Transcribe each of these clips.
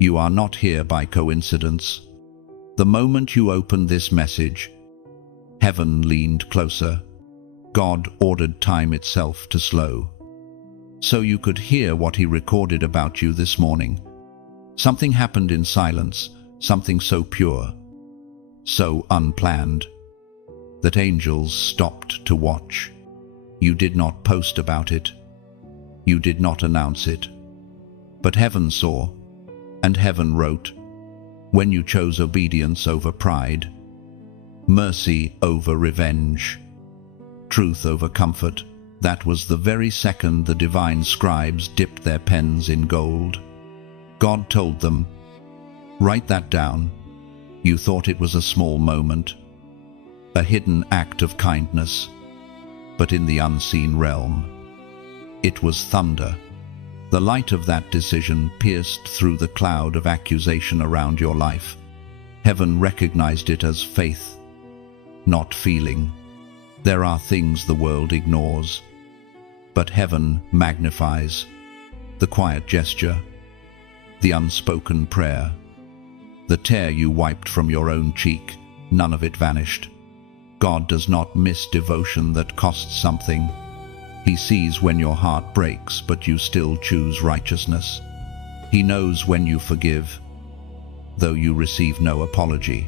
You are not here by coincidence. The moment you opened this message, heaven leaned closer. God ordered time itself to slow, so you could hear what he recorded about you this morning. Something happened in silence, something so pure, so unplanned, that angels stopped to watch. You did not post about it. You did not announce it. But heaven saw, and heaven wrote, when you chose obedience over pride, mercy over revenge, truth over comfort. That was the very second the divine scribes dipped their pens in gold. God told them, write that down. You thought it was a small moment, a hidden act of kindness, but in the unseen realm, it was thunder. The light of that decision pierced through the cloud of accusation around your life. Heaven recognized it as faith, not feeling. There are things the world ignores, but heaven magnifies. The quiet gesture, the unspoken prayer, the tear you wiped from your own cheek, none of it vanished. God does not miss devotion that costs something. He sees when your heart breaks, but you still choose righteousness. He knows when you forgive, though you receive no apology.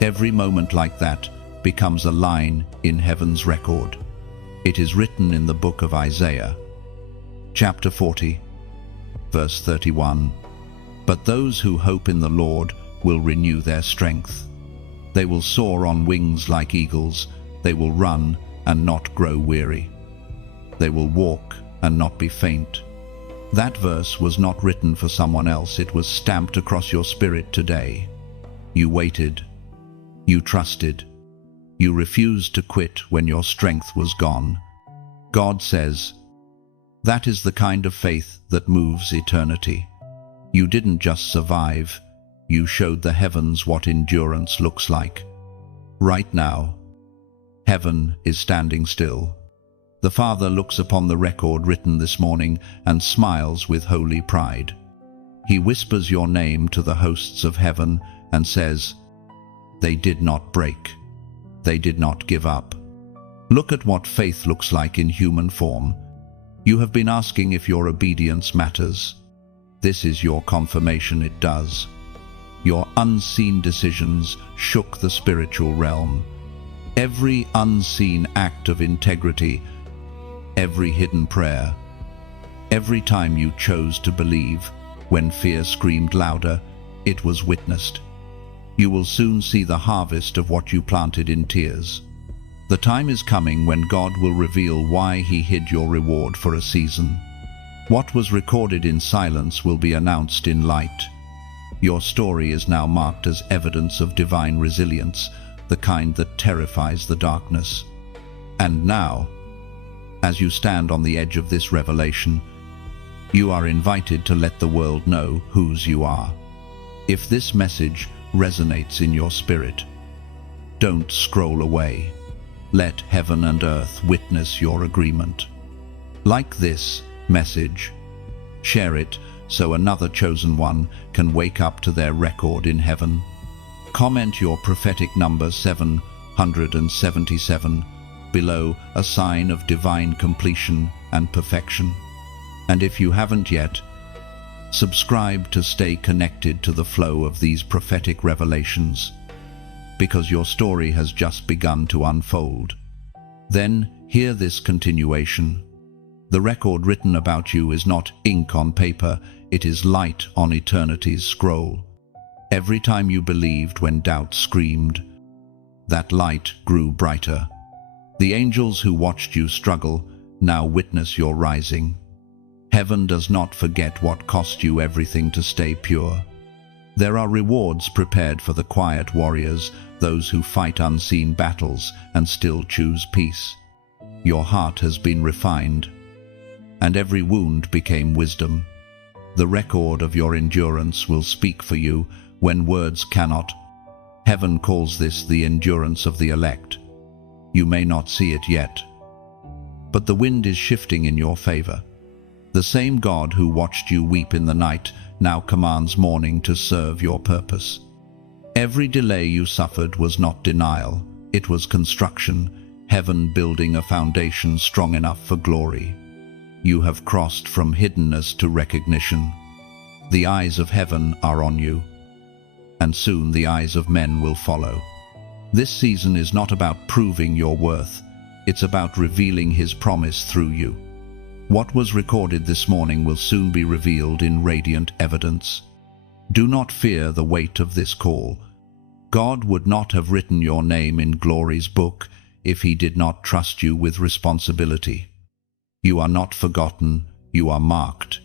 Every moment like that becomes a line in heaven's record. It is written in the book of Isaiah, chapter 40, verse 31. But those who hope in the Lord will renew their strength. They will soar on wings like eagles. They will run and not grow weary. They will walk and not be faint. That verse was not written for someone else. It was stamped across your spirit today. You waited. You trusted. You refused to quit when your strength was gone. God says, that is the kind of faith that moves eternity. You didn't just survive. You showed the heavens what endurance looks like. Right now, heaven is standing still. The Father looks upon the record written this morning and smiles with holy pride. He whispers your name to the hosts of heaven and says, they did not break. They did not give up. Look at what faith looks like in human form. You have been asking if your obedience matters. This is your confirmation it does. Your unseen decisions shook the spiritual realm. Every unseen act of integrity, every hidden prayer, every time you chose to believe when fear screamed louder, it was witnessed. You will soon see the harvest of what you planted in tears. The time is coming when God will reveal why he hid your reward for a season. What was recorded in silence will be announced in light. Your story is now marked as evidence of divine resilience, the kind that terrifies the darkness. And now, as you stand on the edge of this revelation, you are invited to let the world know whose you are. If this message resonates in your spirit, don't scroll away. Let heaven and earth witness your agreement. Like this message, share it so another chosen one can wake up to their record in heaven. Comment your prophetic number 777 below, a sign of divine completion and perfection. And if you haven't yet, subscribe to stay connected to the flow of these prophetic revelations, because your story has just begun to unfold. Then hear this continuation. The record written about you is not ink on paper, it is light on eternity's scroll. Every time you believed when doubt screamed, that light grew brighter. The angels who watched you struggle now witness your rising. Heaven does not forget what cost you everything to stay pure. There are rewards prepared for the quiet warriors, those who fight unseen battles and still choose peace. Your heart has been refined, and every wound became wisdom. The record of your endurance will speak for you when words cannot. Heaven calls this the endurance of the elect. You may not see it yet, but the wind is shifting in your favor. The same God who watched you weep in the night now commands morning to serve your purpose. Every delay you suffered was not denial, it was construction, heaven building a foundation strong enough for glory. You have crossed from hiddenness to recognition. The eyes of heaven are on you, and soon the eyes of men will follow. This season is not about proving your worth, it's about revealing His promise through you. What was recorded this morning will soon be revealed in radiant evidence. Do not fear the weight of this call. God would not have written your name in glory's book if He did not trust you with responsibility. You are not forgotten, you are marked.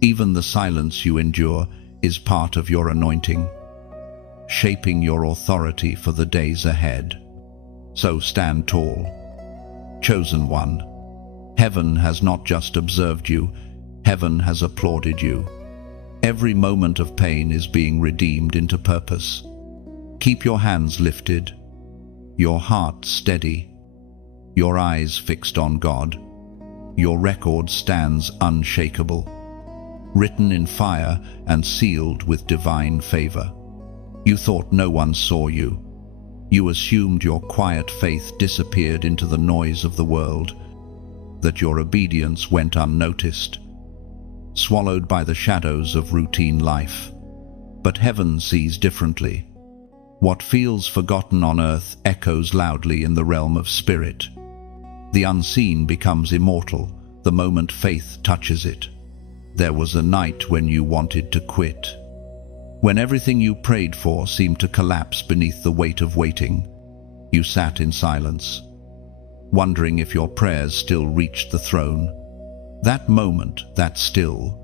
Even the silence you endure is part of your anointing, shaping your authority for the days ahead. So stand tall. Chosen one, heaven has not just observed you, heaven has applauded you. Every moment of pain is being redeemed into purpose. Keep your hands lifted, your heart steady, your eyes fixed on God. Your record stands unshakable, written in fire and sealed with divine favor. You thought no one saw you. You assumed your quiet faith disappeared into the noise of the world, that your obedience went unnoticed, swallowed by the shadows of routine life. But heaven sees differently. What feels forgotten on earth echoes loudly in the realm of spirit. The unseen becomes immortal the moment faith touches it. There was a night when you wanted to quit, when everything you prayed for seemed to collapse beneath the weight of waiting. You sat in silence, wondering if your prayers still reached the throne. That moment, that still,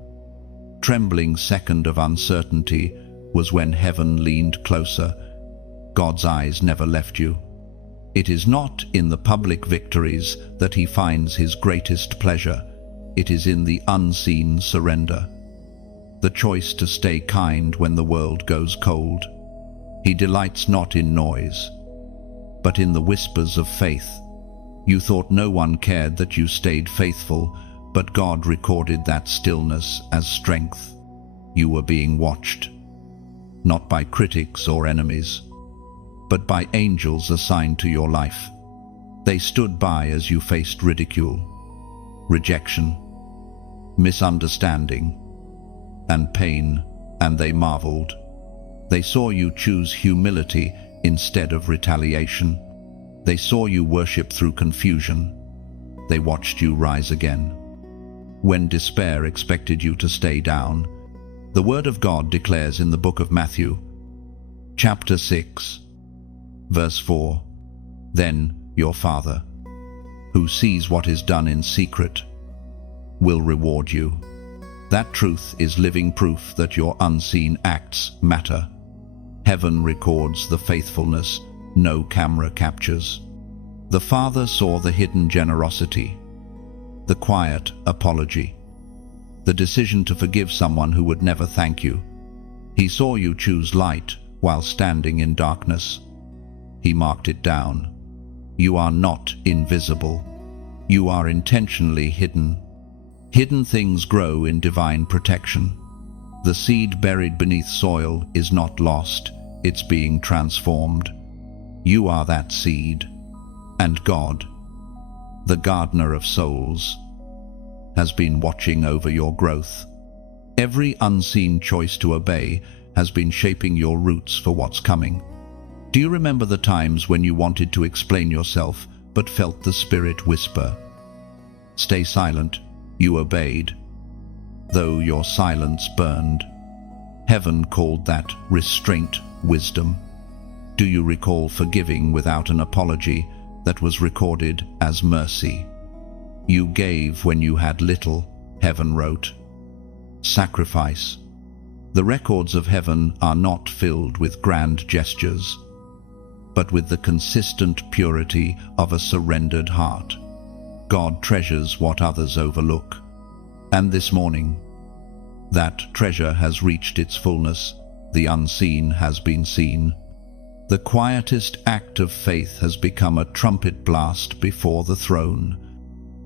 trembling second of uncertainty, was when heaven leaned closer. God's eyes never left you. It is not in the public victories that He finds His greatest pleasure. It is in the unseen surrender, the choice to stay kind when the world goes cold. He delights not in noise, but in the whispers of faith. You thought no one cared that you stayed faithful, but God recorded that stillness as strength. You were being watched, not by critics or enemies, but by angels assigned to your life. They stood by as you faced ridicule, rejection, misunderstanding, and pain, and they marveled. They saw you choose humility instead of retaliation. They saw you worship through confusion. They watched you rise again. When despair expected you to stay down, the Word of God declares in the book of Matthew, chapter 6, verse 4, "Then your Father, who sees what is done in secret, will reward you." That truth is living proof that your unseen acts matter. Heaven records the faithfulness no camera captures. The Father saw the hidden generosity, the quiet apology, the decision to forgive someone who would never thank you. He saw you choose light while standing in darkness. He marked it down. You are not invisible. You are intentionally hidden. Hidden things grow in divine protection. The seed buried beneath soil is not lost, it's being transformed. You are that seed, and God, the gardener of souls, has been watching over your growth. Every unseen choice to obey has been shaping your roots for what's coming. Do you remember the times when you wanted to explain yourself but felt the Spirit whisper, "Stay silent"? You obeyed, though your silence burned. Heaven called that restraint wisdom. Do you recall forgiving without an apology that was recorded as mercy? You gave when you had little, heaven wrote. Sacrifice. The records of heaven are not filled with grand gestures, but with the consistent purity of a surrendered heart. God treasures what others overlook. And this morning, that treasure has reached its fullness. The unseen has been seen. The quietest act of faith has become a trumpet blast before the throne.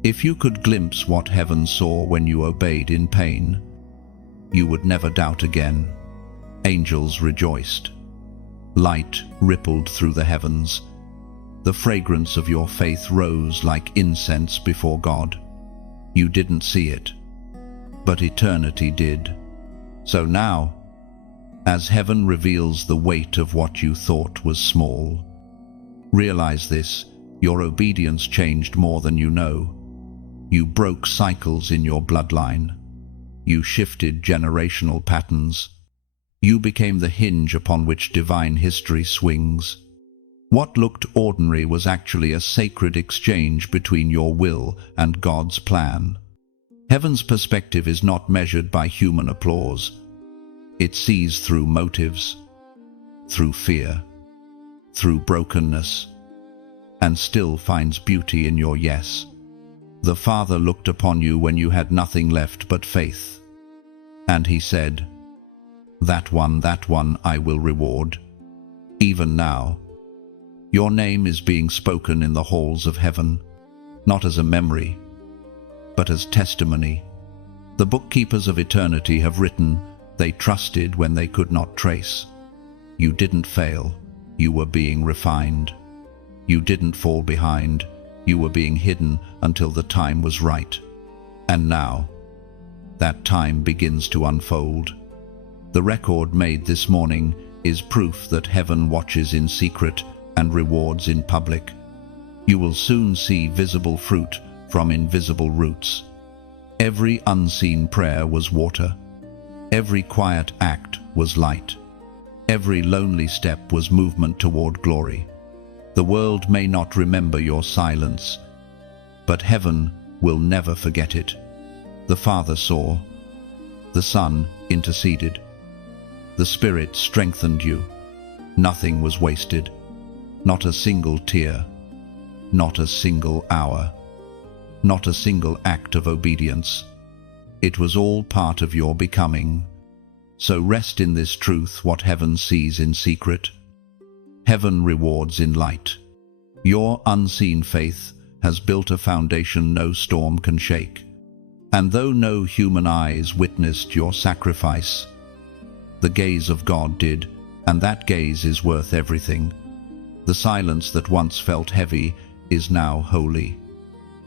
If you could glimpse what heaven saw when you obeyed in pain, you would never doubt again. Angels rejoiced. Light rippled through the heavens. The fragrance of your faith rose like incense before God. You didn't see it, but eternity did. So now, as heaven reveals the weight of what you thought was small, realize this: your obedience changed more than you know. You broke cycles in your bloodline. You shifted generational patterns. You became the hinge upon which divine history swings. What looked ordinary was actually a sacred exchange between your will and God's plan. Heaven's perspective is not measured by human applause. It sees through motives, through fear, through brokenness, and still finds beauty in your yes. The Father looked upon you when you had nothing left but faith, and he said, that one I will reward. Even now, your name is being spoken in the halls of heaven, not as a memory, but as testimony. The bookkeepers of eternity have written, they trusted when they could not trace. You didn't fail, you were being refined. You didn't fall behind, you were being hidden until the time was right. And now, that time begins to unfold. The record made this morning is proof that heaven watches in secret and rewards in public. You will soon see visible fruit from invisible roots. Every unseen prayer was water. Every quiet act was light. Every lonely step was movement toward glory. The world may not remember your silence, but heaven will never forget it. The Father saw. The Son interceded. The Spirit strengthened you. Nothing was wasted. Not a single tear. Not a single hour. Not a single act of obedience. It was all part of your becoming. So rest in this truth: what heaven sees in secret, heaven rewards in light. Your unseen faith has built a foundation no storm can shake. And though no human eyes witnessed your sacrifice, the gaze of God did, and that gaze is worth everything. The silence that once felt heavy is now holy.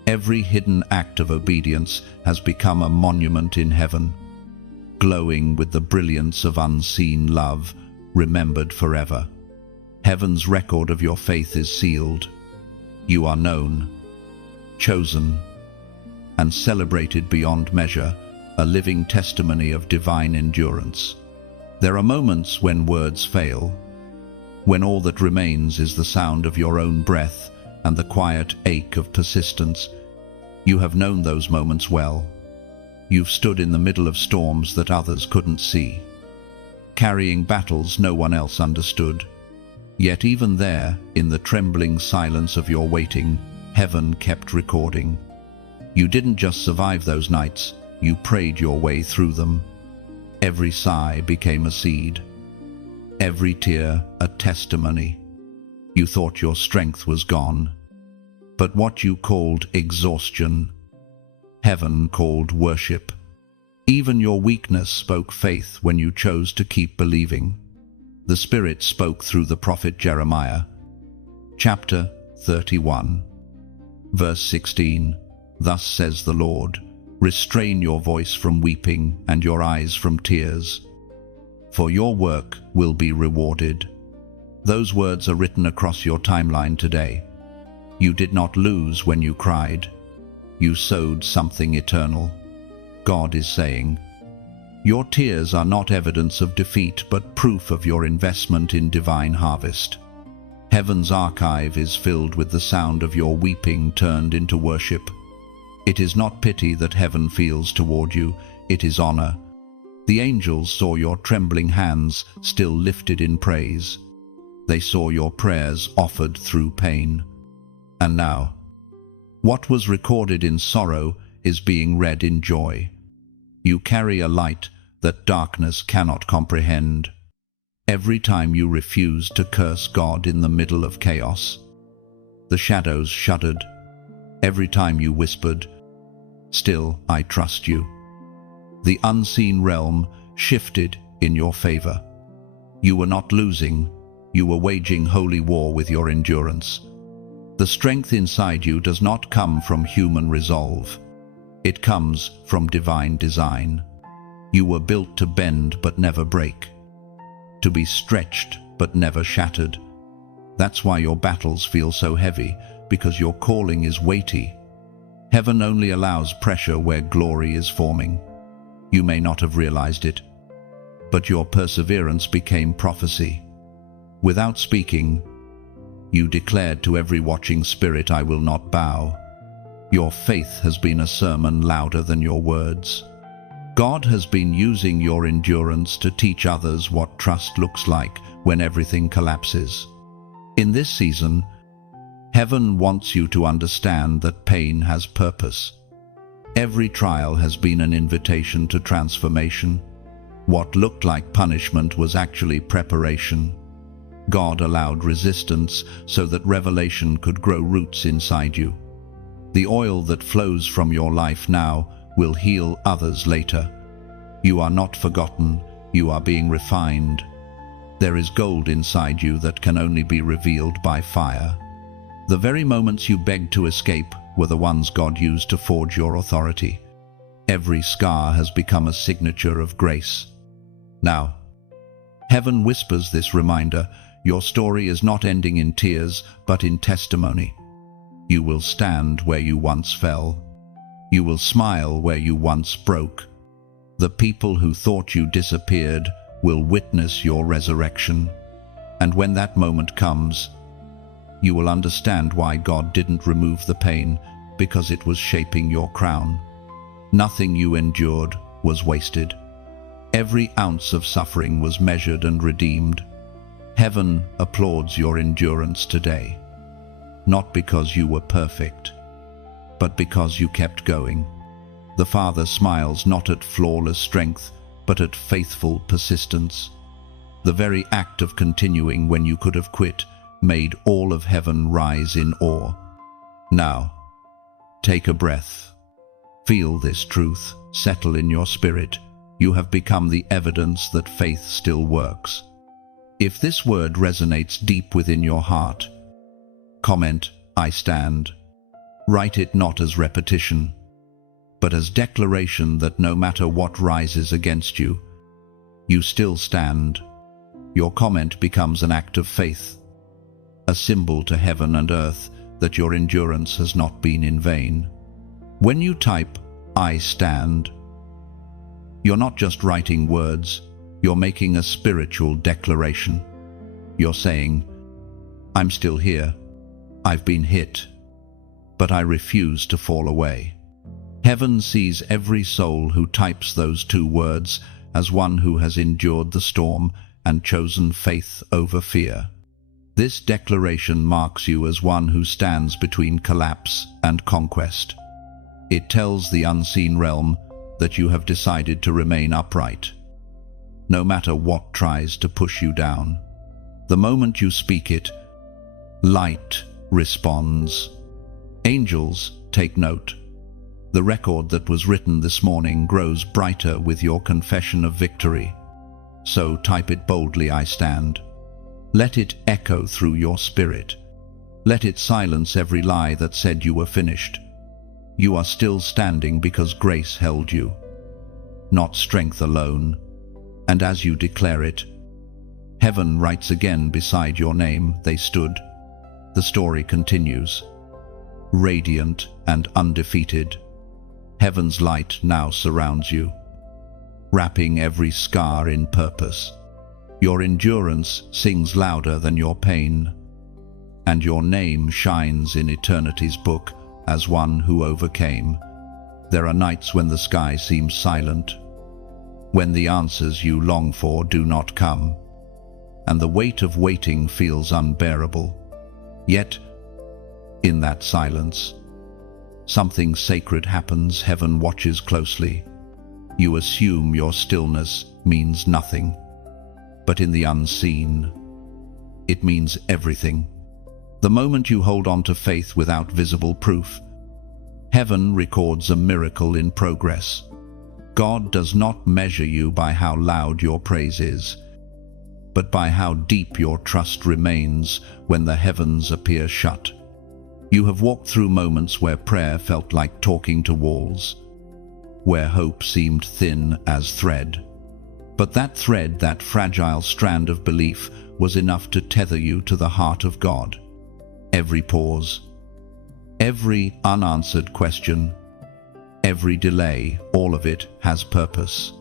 Every hidden act of obedience has become a monument in heaven, glowing with the brilliance of unseen love, remembered forever. Heaven's record of your faith is sealed. You are known, chosen, and celebrated beyond measure, a living testimony of divine endurance. There are moments when words fail, when all that remains is the sound of your own breath and the quiet ache of persistence. You have known those moments well. You've stood in the middle of storms that others couldn't see, carrying battles no one else understood. Yet even there, in the trembling silence of your waiting, heaven kept recording. You didn't just survive those nights, you prayed your way through them. Every sigh became a seed, every tear a testimony. You thought your strength was gone, but what you called exhaustion, heaven called worship. Even your weakness spoke faith when you chose to keep believing. The Spirit spoke through the prophet Jeremiah. Chapter 31, verse 16. Thus says the Lord, restrain your voice from weeping and your eyes from tears, for your work will be rewarded. Those words are written across your timeline today. You did not lose when you cried. You sowed something eternal. God is saying, your tears are not evidence of defeat, but proof of your investment in divine harvest. Heaven's archive is filled with the sound of your weeping turned into worship. It is not pity that heaven feels toward you, it is honor. The angels saw your trembling hands still lifted in praise. They saw your prayers offered through pain. And now, what was recorded in sorrow is being read in joy. You carry a light that darkness cannot comprehend. Every time you refused to curse God in the middle of chaos, the shadows shuddered. Every time you whispered, still I trust you, The unseen realm shifted in your favor. You were not losing, you were waging holy war with your endurance. The strength inside you does not come from human resolve. It comes from divine design. You were built to bend but never break, to be stretched but never shattered. That's why your battles feel so heavy, because your calling is weighty. Heaven only allows pressure where glory is forming. You may not have realized it, but your perseverance became prophecy. Without speaking, you declared to every watching spirit, "I will not bow." Your faith has been a sermon louder than your words. God has been using your endurance to teach others what trust looks like when everything collapses. In this season, heaven wants you to understand that pain has purpose. Every trial has been an invitation to transformation. What looked like punishment was actually preparation. God allowed resistance so that revelation could grow roots inside you. The oil that flows from your life now will heal others later. You are not forgotten, you are being refined. There is gold inside you that can only be revealed by fire. The very moments you begged to escape were the ones God used to forge your authority. Every scar has become a signature of grace. Now, heaven whispers this reminder: your story is not ending in tears, but in testimony. You will stand where you once fell. You will smile where you once broke. The people who thought you disappeared will witness your resurrection. And when that moment comes, you will understand why God didn't remove the pain, because it was shaping your crown. Nothing you endured was wasted. Every ounce of suffering was measured and redeemed. Heaven applauds your endurance today, not because you were perfect, but because you kept going. The Father smiles not at flawless strength, but at faithful persistence. The very act of continuing when you could have quit made all of heaven rise in awe. Now, take a breath. Feel this truth settle in your spirit. You have become the evidence that faith still works. If this word resonates deep within your heart, comment, "I stand." Write it not as repetition, but as declaration that no matter what rises against you, you still stand. Your comment becomes an act of faith, a symbol to heaven and earth that your endurance has not been in vain. When you type, "I stand," you're not just writing words, you're making a spiritual declaration. You're saying, "I'm still here. I've been hit, but I refuse to fall away." Heaven sees every soul who types those two words as one who has endured the storm and chosen faith over fear. This declaration marks you as one who stands between collapse and conquest. It tells the unseen realm that you have decided to remain upright, no matter what tries to push you down. The moment you speak it, light responds. Angels take note. The record that was written this morning grows brighter with your confession of victory. So type it boldly, "I stand." Let it echo through your spirit. Let it silence every lie that said you were finished. You are still standing because grace held you, not strength alone. And as you declare it, heaven writes again beside your name, "They stood." The story continues. Radiant and undefeated, heaven's light now surrounds you, wrapping every scar in purpose. Your endurance sings louder than your pain, and your name shines in eternity's book as one who overcame. There are nights when the sky seems silent, when the answers you long for do not come, and the weight of waiting feels unbearable. Yet, in that silence, something sacred happens. Heaven watches closely. You assume your stillness means nothing, but in the unseen, it means everything. The moment you hold on to faith without visible proof, heaven records a miracle in progress. God does not measure you by how loud your praise is, but by how deep your trust remains when the heavens appear shut. You have walked through moments where prayer felt like talking to walls, where hope seemed thin as thread. But that thread, that fragile strand of belief, was enough to tether you to the heart of God. Every pause, every unanswered question, every delay, all of it has purpose.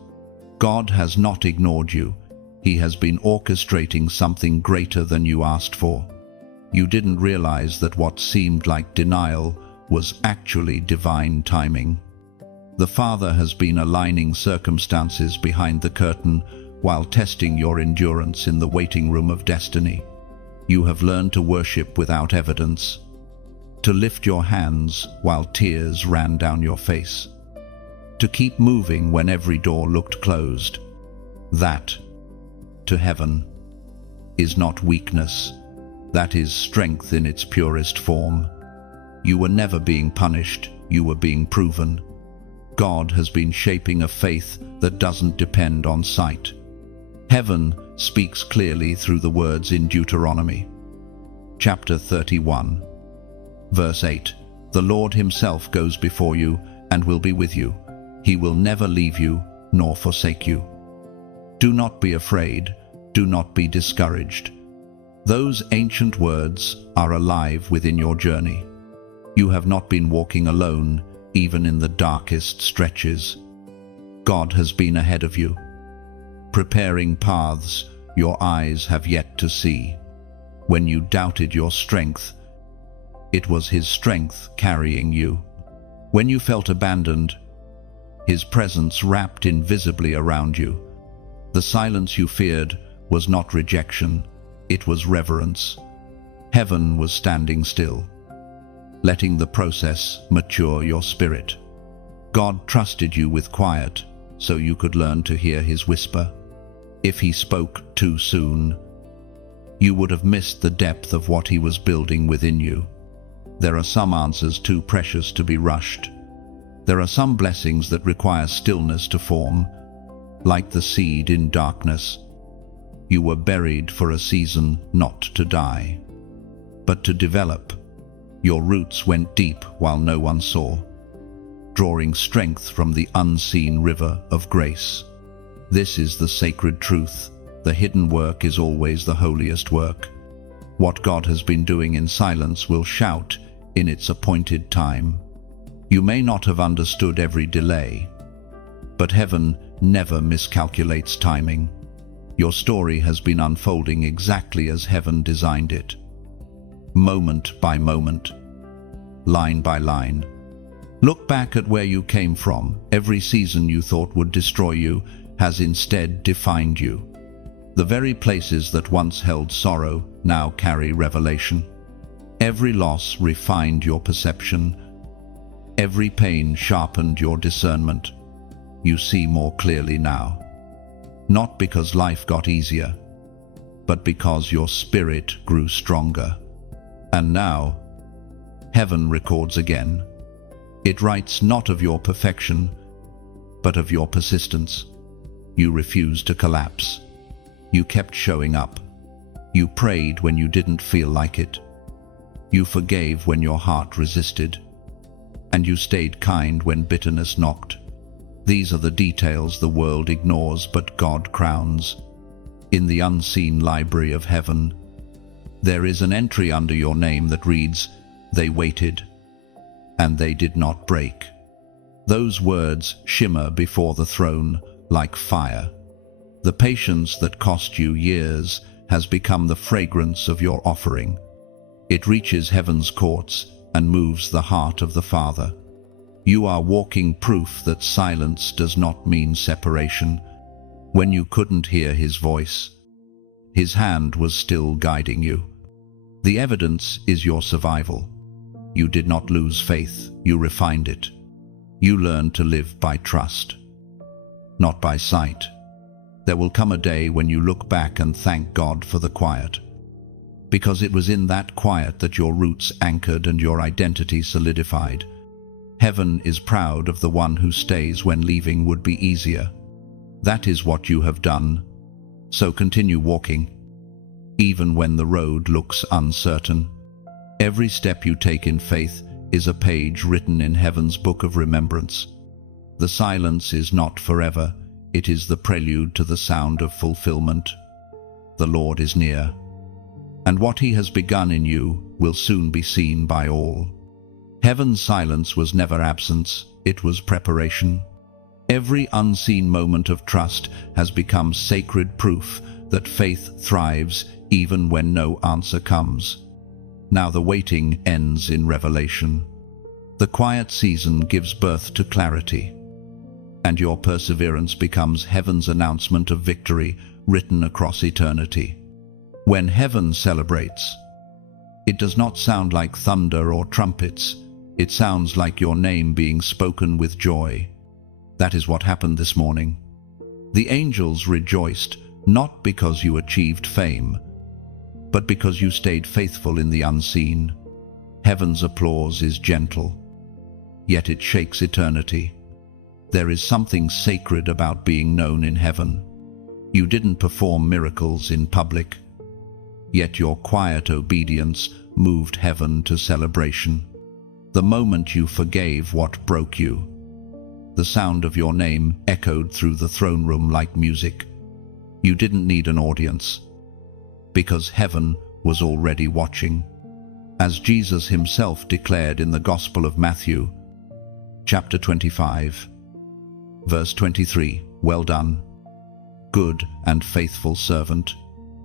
God has not ignored you. He has been orchestrating something greater than you asked for. You didn't realize that what seemed like denial was actually divine timing. The Father has been aligning circumstances behind the curtain while testing your endurance in the waiting room of destiny. You have learned to worship without evidence, to lift your hands while tears ran down your face, to keep moving when every door looked closed. That, to heaven, is not weakness. That is strength in its purest form. You were never being punished, you were being proven. God has been shaping a faith that doesn't depend on sight. Heaven speaks clearly through the words in Deuteronomy, chapter 31, verse 8. The Lord himself goes before you and will be with you. He will never leave you nor forsake you. Do not be afraid, do not be discouraged. Those ancient words are alive within your journey. You have not been walking alone, even in the darkest stretches. God has been ahead of you, preparing paths your eyes have yet to see. When you doubted your strength, it was his strength carrying you. When you felt abandoned, his presence wrapped invisibly around you. The silence you feared was not rejection, it was reverence. Heaven was standing still, letting the process mature your spirit. God trusted you with quiet so you could learn to hear his whisper. If he spoke too soon, you would have missed the depth of what he was building within you. There are some answers too precious to be rushed. There are some blessings that require stillness to form, like the seed in darkness. You were buried for a season, not to die, but to develop. Your roots went deep while no one saw, drawing strength from the unseen river of grace. This is the sacred truth. The hidden work is always the holiest work. What God has been doing in silence will shout in its appointed time. You may not have understood every delay, but heaven never miscalculates timing. Your story has been unfolding exactly as heaven designed it. Moment by moment, line by line. Look back at where you came from. Every season you thought would destroy you has instead defined you. The very places that once held sorrow now carry revelation. Every loss refined your perception. Every pain sharpened your discernment. You see more clearly now. Not because life got easier, but because your spirit grew stronger. And now, heaven records again. It writes not of your perfection, but of your persistence. You refused to collapse. You kept showing up. You prayed when you didn't feel like it. You forgave when your heart resisted. And you stayed kind when bitterness knocked. These are the details the world ignores, but God crowns. In the unseen library of heaven, there is an entry under your name that reads, "They waited, and they did not break." Those words shimmer before the throne like fire. The patience that cost you years has become the fragrance of your offering. It reaches heaven's courts and moves the heart of the Father. You are walking proof that silence does not mean separation. When you couldn't hear his voice, his hand was still guiding you. The evidence is your survival. You did not lose faith, you refined it. You learned to live by trust, not by sight. There will come a day when you look back and thank God for the quiet, because it was in that quiet that your roots anchored and your identity solidified. Heaven is proud of the one who stays when leaving would be easier. That is what you have done. So continue walking, even when the road looks uncertain. Every step you take in faith is a page written in heaven's book of remembrance. The silence is not forever. It is the prelude to the sound of fulfillment. The Lord is near, and what he has begun in you will soon be seen by all. Heaven's silence was never absence, it was preparation. Every unseen moment of trust has become sacred proof that faith thrives even when no answer comes. Now the waiting ends in revelation. The quiet season gives birth to clarity, and your perseverance becomes heaven's announcement of victory written across eternity. When heaven celebrates, it does not sound like thunder or trumpets. It sounds like your name being spoken with joy. That is what happened this morning. The angels rejoiced, not because you achieved fame, but because you stayed faithful in the unseen. Heaven's applause is gentle, yet it shakes eternity. There is something sacred about being known in heaven. You didn't perform miracles in public, yet your quiet obedience moved heaven to celebration. The moment you forgave what broke you, the sound of your name echoed through the throne room like music. You didn't need an audience, because heaven was already watching. As Jesus himself declared in the Gospel of Matthew, chapter 25, verse 23, "Well done, good and faithful servant.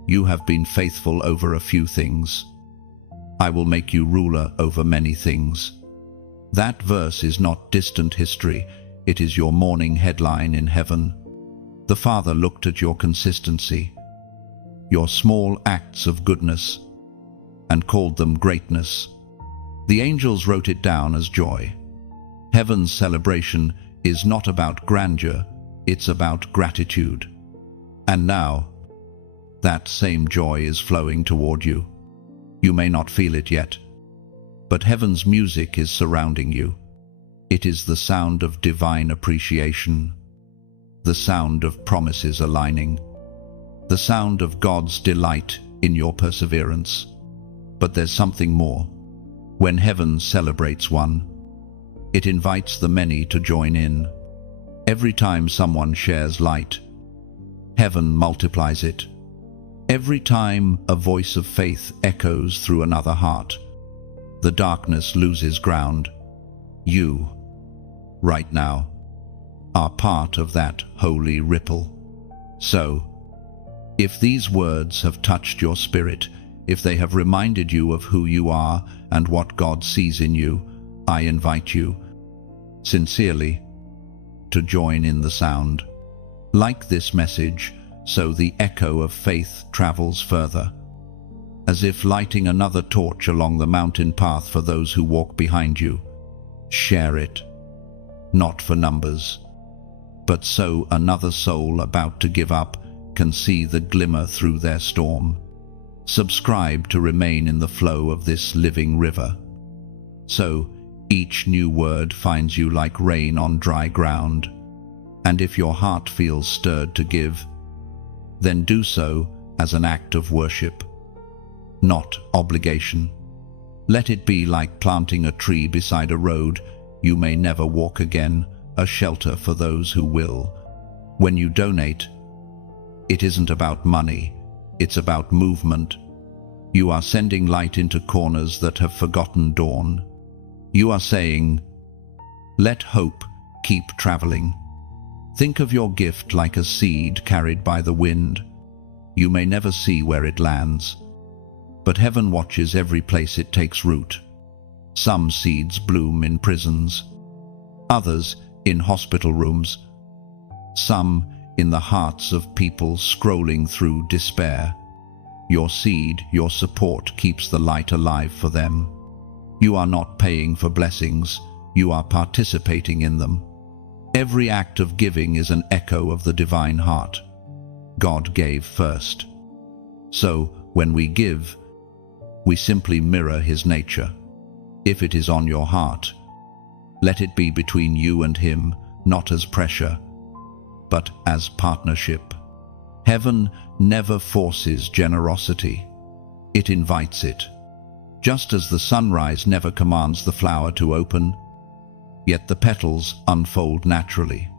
You have been faithful over a few things. I will make you ruler over many things." That verse is not distant history. It is your morning headline in heaven. The Father looked at your consistency, your small acts of goodness, and called them greatness. The angels wrote it down as joy. Heaven's celebration is not about grandeur, it's about gratitude. And now, that same joy is flowing toward you. You may not feel it yet, but heaven's music is surrounding you. It is the sound of divine appreciation, the sound of promises aligning, the sound of God's delight in your perseverance. But there's something more. When heaven celebrates one, it invites the many to join in. Every time someone shares light, heaven multiplies it. Every time a voice of faith echoes through another heart, the darkness loses ground. You, right now, are part of that holy ripple. So, if these words have touched your spirit, if they have reminded you of who you are and what God sees in you, I invite you, sincerely, to join in the sound. Like this message, so the echo of faith travels further, as if lighting another torch along the mountain path for those who walk behind you. Share it, not for numbers, but so another soul about to give up can see the glimmer through their storm. Subscribe to remain in the flow of this living river, so each new word finds you like rain on dry ground. And if your heart feels stirred to give, then do so as an act of worship, not obligation. Let it be like planting a tree beside a road you may never walk again, a shelter for those who will. When you donate, it isn't about money, it's about movement. You are sending light into corners that have forgotten dawn. You are saying, let hope keep traveling. Think of your gift like a seed carried by the wind. You may never see where it lands, but heaven watches every place it takes root. Some seeds bloom in prisons, others in hospital rooms, some in the hearts of people scrolling through despair. Your seed, your support keeps the light alive for them. You are not paying for blessings, you are participating in them. Every act of giving is an echo of the divine heart. God gave first. So, when we give, we simply mirror his nature. If it is on your heart, Let it be between you and him, not as pressure, but as partnership. Heaven never forces generosity. It invites it. Just as the sunrise never commands the flower to open, yet the petals unfold naturally.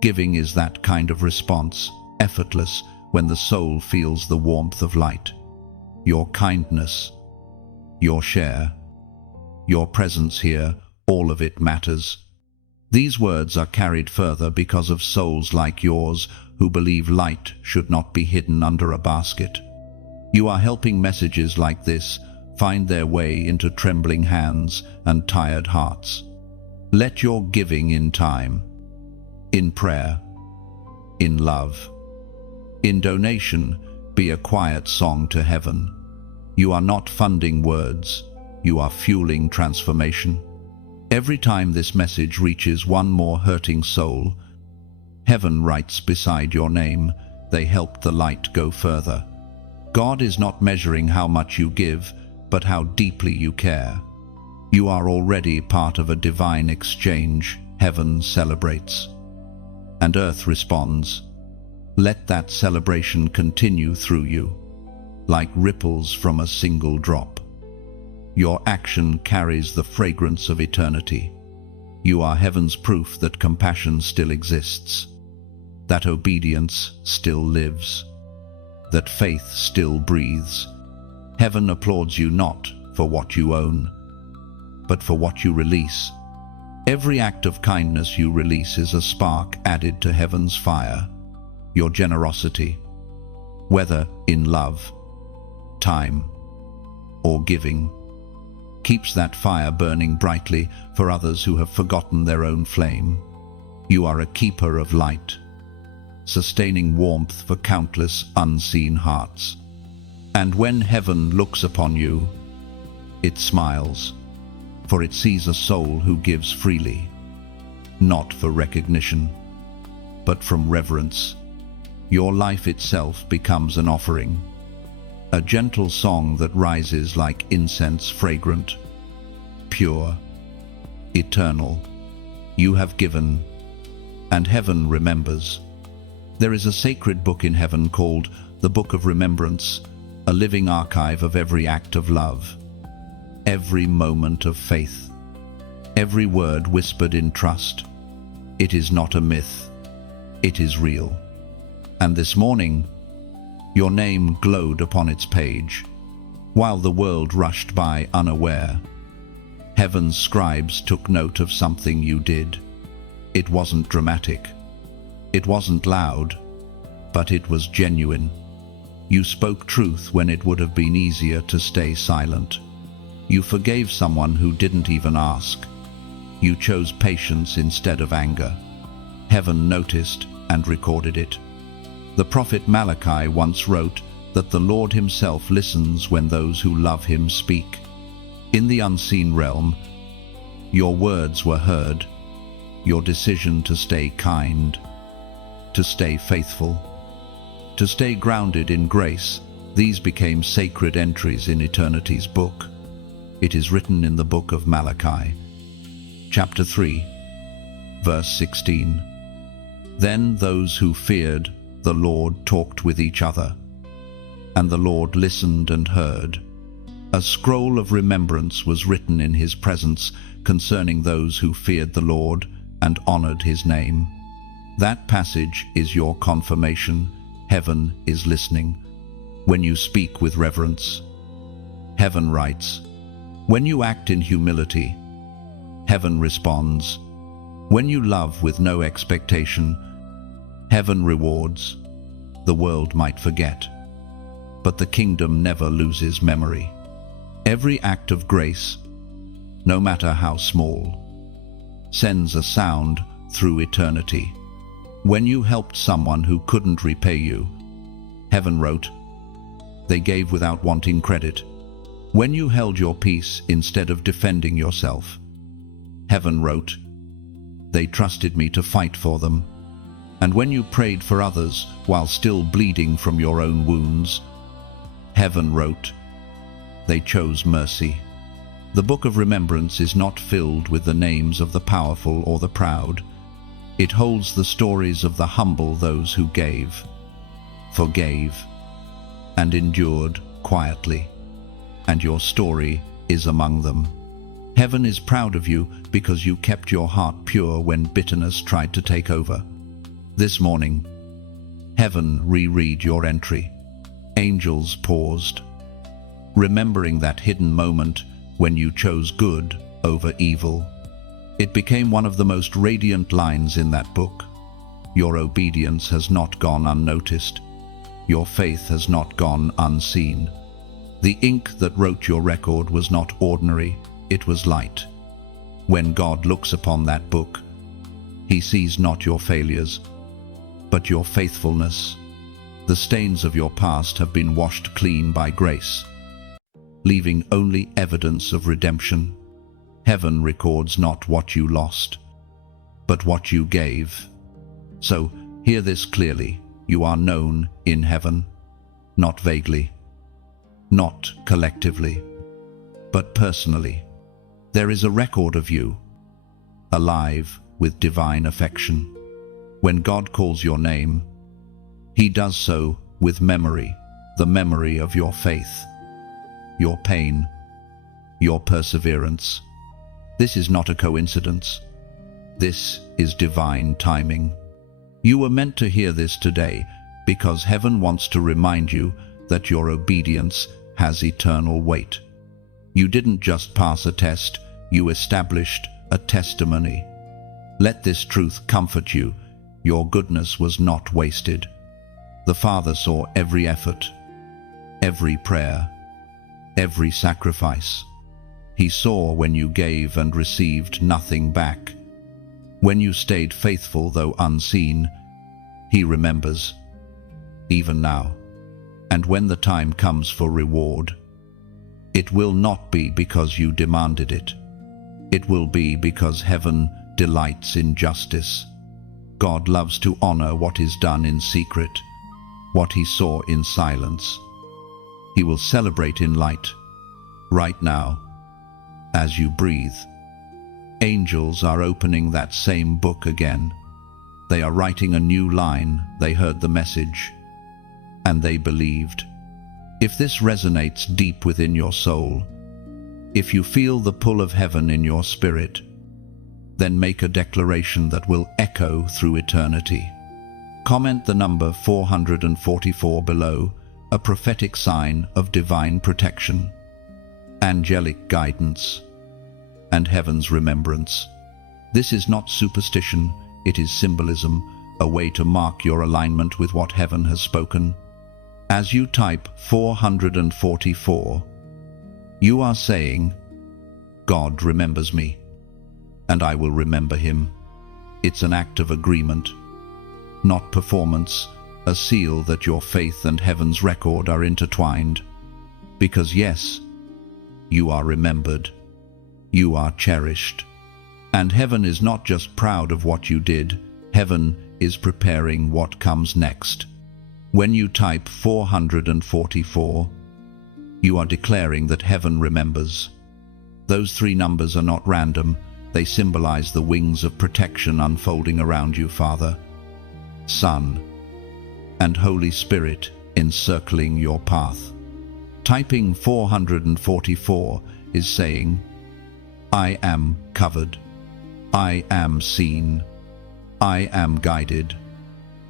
Giving is that kind of response, effortless when the soul feels the warmth of light. Your kindness, your share, your presence here, all of it matters. These words are carried further because of souls like yours who believe light should not be hidden under a basket. You are helping messages like this find their way into trembling hands and tired hearts. Let your giving in time, in prayer, in love, in donation be a quiet song to heaven. You are not funding words, you are fueling transformation. Every time this message reaches one more hurting soul, heaven writes beside your name, they helped the light go further. God is not measuring how much you give, but how deeply you care. You are already part of a divine exchange heaven celebrates. And earth responds. Let that celebration continue through you, like ripples from a single drop. Your action carries the fragrance of eternity. You are heaven's proof that compassion still exists, that obedience still lives, that faith still breathes. Heaven applauds you not for what you own, but for what you release. Every act of kindness you release is a spark added to heaven's fire. Your generosity, whether in love, time, or giving, keeps that fire burning brightly for others who have forgotten their own flame. You are a keeper of light, sustaining warmth for countless unseen hearts. And when heaven looks upon you, it smiles, for it sees a soul who gives freely, not for recognition, but from reverence. Your life itself becomes an offering, a gentle song that rises like incense fragrant, pure, eternal. You have given, and heaven remembers. There is a sacred book in heaven called the Book of Remembrance, a living archive of every act of love, every moment of faith, every word whispered in trust. It is not a myth, it is real. And this morning, your name glowed upon its page, while the world rushed by unaware. Heaven's scribes took note of something you did. It wasn't dramatic, it wasn't loud, but it was genuine. You spoke truth when it would have been easier to stay silent. You forgave someone who didn't even ask. You chose patience instead of anger. Heaven noticed and recorded it. The prophet Malachi once wrote that the Lord himself listens when those who love him speak. In the unseen realm, your words were heard, your decision to stay kind, to stay faithful, to stay grounded in grace. These became sacred entries in eternity's book. It is written in the book of Malachi, chapter 3, verse 16. Then those who feared the Lord talked with each other, and the Lord listened and heard. A scroll of remembrance was written in his presence concerning those who feared the Lord and honored his name. That passage is your confirmation. Heaven is listening. When you speak with reverence, heaven writes. When you act in humility, heaven responds. When you love with no expectation, heaven rewards. The world might forget, but the kingdom never loses memory. Every act of grace, no matter how small, sends a sound through eternity. When you helped someone who couldn't repay you, heaven wrote, they gave without wanting credit. When you held your peace instead of defending yourself, heaven wrote, they trusted me to fight for them. And when you prayed for others while still bleeding from your own wounds, heaven wrote, they chose mercy. The book of remembrance is not filled with the names of the powerful or the proud. It holds the stories of the humble, those who gave, forgave, and endured quietly. And your story is among them. Heaven is proud of you because you kept your heart pure when bitterness tried to take over. This morning, heaven reread your entry. Angels paused, remembering that hidden moment when you chose good over evil. It became one of the most radiant lines in that book. Your obedience has not gone unnoticed. Your faith has not gone unseen. The ink that wrote your record was not ordinary, it was light. When God looks upon that book, He sees not your failures, but your faithfulness. The stains of your past have been washed clean by grace, leaving only evidence of redemption. Heaven records not what you lost, but what you gave. So, hear this clearly. You are known in heaven, not vaguely, not collectively, but personally. There is a record of you, alive with divine affection. When God calls your name, He does so with memory, the memory of your faith, your pain, your perseverance. This is not a coincidence. This is divine timing. You were meant to hear this today because heaven wants to remind you that your obedience has eternal weight. You didn't just pass a test, you established a testimony. Let this truth comfort you. Your goodness was not wasted. The Father saw every effort, every prayer, every sacrifice. He saw when you gave and received nothing back. When you stayed faithful though unseen, He remembers, even now. And when the time comes for reward, it will not be because you demanded it. It will be because heaven delights in justice. God loves to honor what is done in secret, what He saw in silence. He will celebrate in light, right now, as you breathe. Angels are opening that same book again. They are writing a new line. They heard the message, and they believed. If this resonates deep within your soul, if you feel the pull of heaven in your spirit, then make a declaration that will echo through eternity. Comment the number 444 below, a prophetic sign of divine protection, angelic guidance, and heaven's remembrance. This is not superstition, it is symbolism, a way to mark your alignment with what heaven has spoken. As you type 444, you are saying, God remembers me, and I will remember Him. It's an act of agreement, not performance, a seal that your faith and heaven's record are intertwined. Because yes, you are remembered. You are cherished. And heaven is not just proud of what you did, heaven is preparing what comes next. When you type 444, you are declaring that heaven remembers. Those three numbers are not random, they symbolize the wings of protection unfolding around you, Father, Son, and Holy Spirit encircling your path. Typing 444 is saying, I am covered. I am seen. I am guided.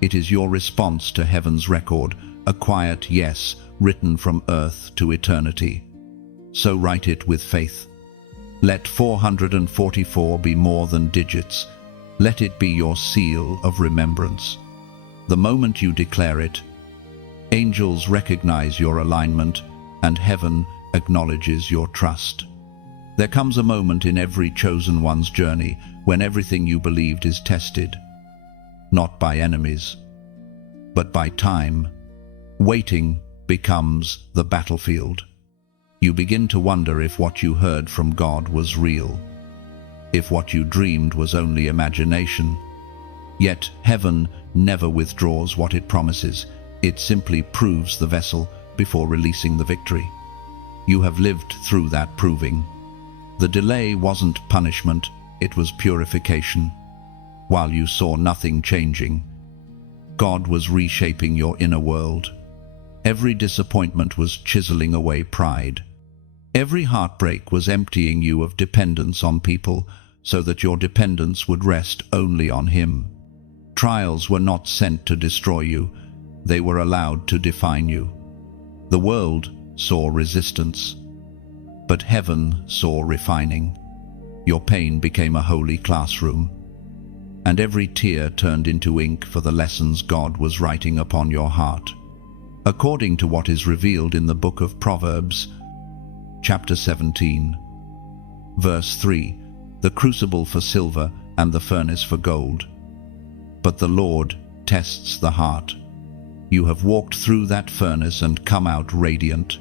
It is your response to heaven's record, a quiet yes written from earth to eternity. So write it with faith. Let 444 be more than digits. Let it be your seal of remembrance. The moment you declare it, angels recognize your alignment and heaven acknowledges your trust. There comes a moment in every chosen one's journey when everything you believed is tested, not by enemies, but by time. Waiting becomes the battlefield. You begin to wonder if what you heard from God was real, if what you dreamed was only imagination. Yet heaven never withdraws what it promises. It simply proves the vessel before releasing the victory. You have lived through that proving. The delay wasn't punishment, it was purification. While you saw nothing changing, God was reshaping your inner world. Every disappointment was chiseling away pride. Every heartbreak was emptying you of dependence on people so that your dependence would rest only on Him. Trials were not sent to destroy you, they were allowed to define you. The world saw resistance, but heaven saw refining. Your pain became a holy classroom, and every tear turned into ink for the lessons God was writing upon your heart. According to what is revealed in the book of Proverbs, chapter 17, verse 3, the crucible for silver and the furnace for gold, but the Lord tests the heart. You have walked through that furnace and come out radiant.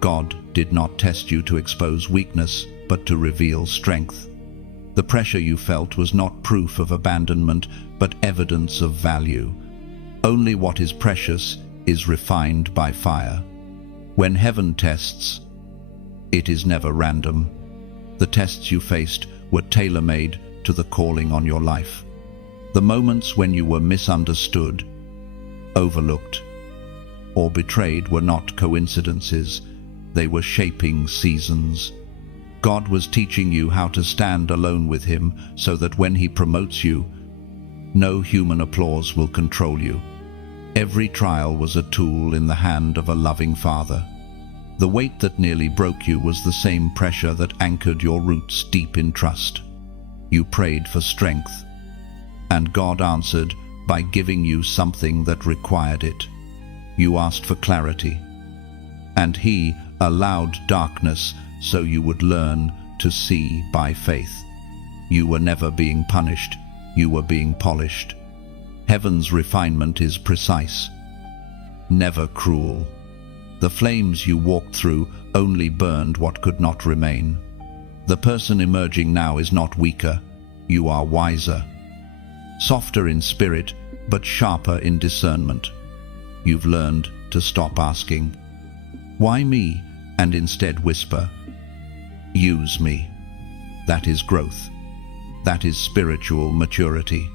God did not test you to expose weakness, but to reveal strength. The pressure you felt was not proof of abandonment, but evidence of value. Only what is precious is refined by fire. When heaven tests, it is never random. The tests you faced were tailor-made to the calling on your life. The moments when you were misunderstood, overlooked, or betrayed were not coincidences, they were shaping seasons. God was teaching you how to stand alone with Him so that when He promotes you, no human applause will control you. Every trial was a tool in the hand of a loving Father. The weight that nearly broke you was the same pressure that anchored your roots deep in trust. You prayed for strength, and God answered by giving you something that required it. You asked for clarity, and He allowed darkness so you would learn to see by faith. You were never being punished, you were being polished. Heaven's refinement is precise, never cruel. The flames you walked through only burned what could not remain. The person emerging now is not weaker, you are wiser. Softer in spirit, but sharper in discernment. You've learned to stop asking, "Why me?" and instead whisper, "Use me." That is growth. That is spiritual maturity.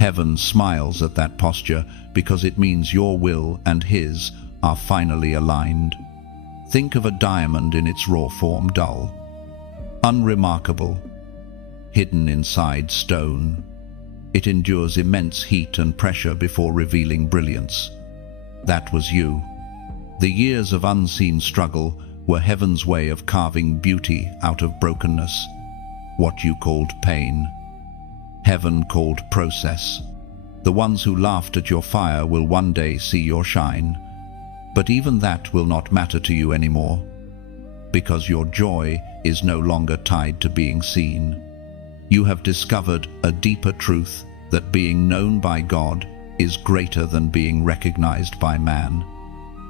Heaven smiles at that posture because it means your will and His are finally aligned. Think of a diamond in its raw form, dull, unremarkable, hidden inside stone. It endures immense heat and pressure before revealing brilliance. That was you. The years of unseen struggle were Heaven's way of carving beauty out of brokenness. What you called pain, Heaven called process. The ones who laughed at your fire will one day see your shine. But even that will not matter to you anymore, because your joy is no longer tied to being seen. You have discovered a deeper truth, that being known by God is greater than being recognized by man.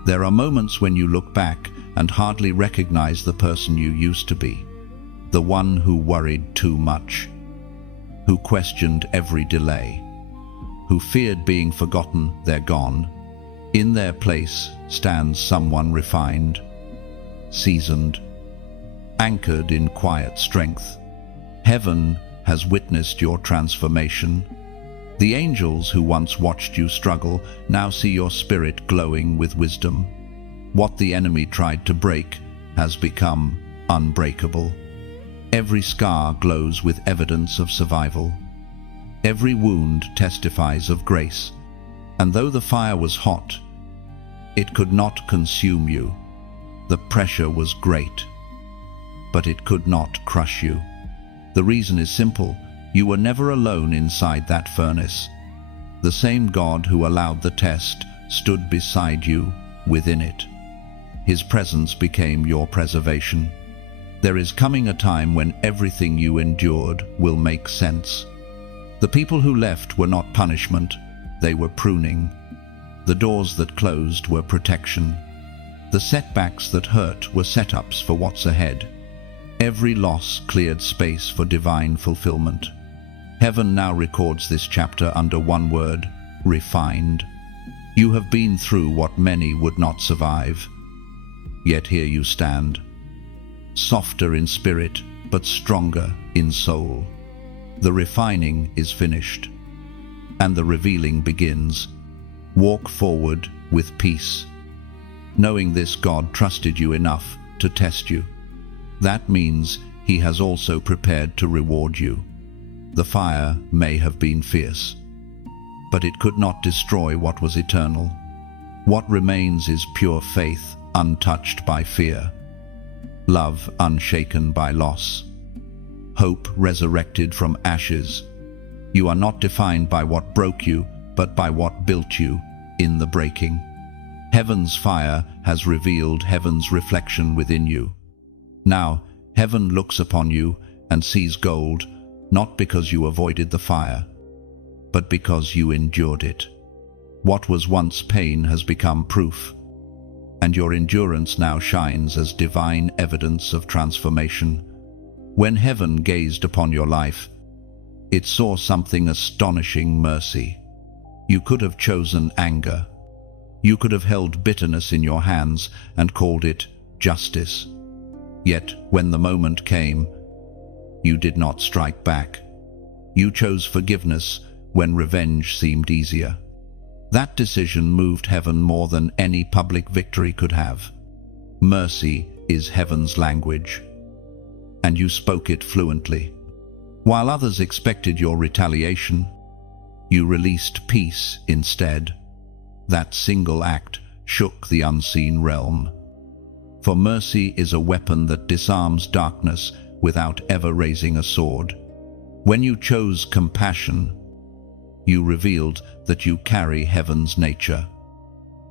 There are moments when you look back and hardly recognize the person you used to be, the one who worried too much, who questioned every delay, who feared being forgotten. They're gone. In their place stands someone refined, seasoned, anchored in quiet strength. Heaven has witnessed your transformation. The angels who once watched you struggle now see your spirit glowing with wisdom. What the enemy tried to break has become unbreakable. Every scar glows with evidence of survival. Every wound testifies of grace. And though the fire was hot, it could not consume you. The pressure was great, but it could not crush you. The reason is simple. You were never alone inside that furnace. The same God who allowed the test stood beside you within it. His presence became your preservation. There is coming a time when everything you endured will make sense. The people who left were not punishment, they were pruning. The doors that closed were protection. The setbacks that hurt were setups for what's ahead. Every loss cleared space for divine fulfillment. Heaven now records this chapter under one word: refined. You have been through what many would not survive. Yet here you stand, softer in spirit, but stronger in soul. The refining is finished, and the revealing begins. Walk forward with peace. Knowing this, God trusted you enough to test you. That means He has also prepared to reward you. The fire may have been fierce, but it could not destroy what was eternal. What remains is pure faith, untouched by fear, love unshaken by loss, hope resurrected from ashes. You are not defined by what broke you, but by what built you in the breaking. Heaven's fire has revealed heaven's reflection within you. Now, heaven looks upon you and sees gold, not because you avoided the fire, but because you endured it. What was once pain has become proof, and your endurance now shines as divine evidence of transformation. When heaven gazed upon your life, it saw something astonishing: mercy. You could have chosen anger. You could have held bitterness in your hands and called it justice. Yet, when the moment came, you did not strike back. You chose forgiveness when revenge seemed easier. That decision moved heaven more than any public victory could have. Mercy is heaven's language, and you spoke it fluently. While others expected your retaliation, you released peace instead. That single act shook the unseen realm. For mercy is a weapon that disarms darkness without ever raising a sword. When you chose compassion, you revealed that you carry heaven's nature,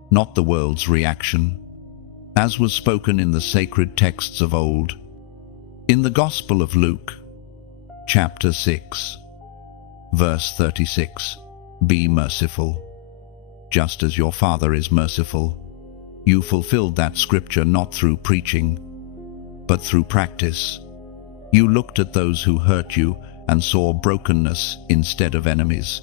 not the world's reaction, as was spoken in the sacred texts of old. In the Gospel of Luke, chapter 6, verse 36, "Be merciful, just as your Father is merciful." You fulfilled that scripture not through preaching, but through practice. You looked at those who hurt you and saw brokenness instead of enemies.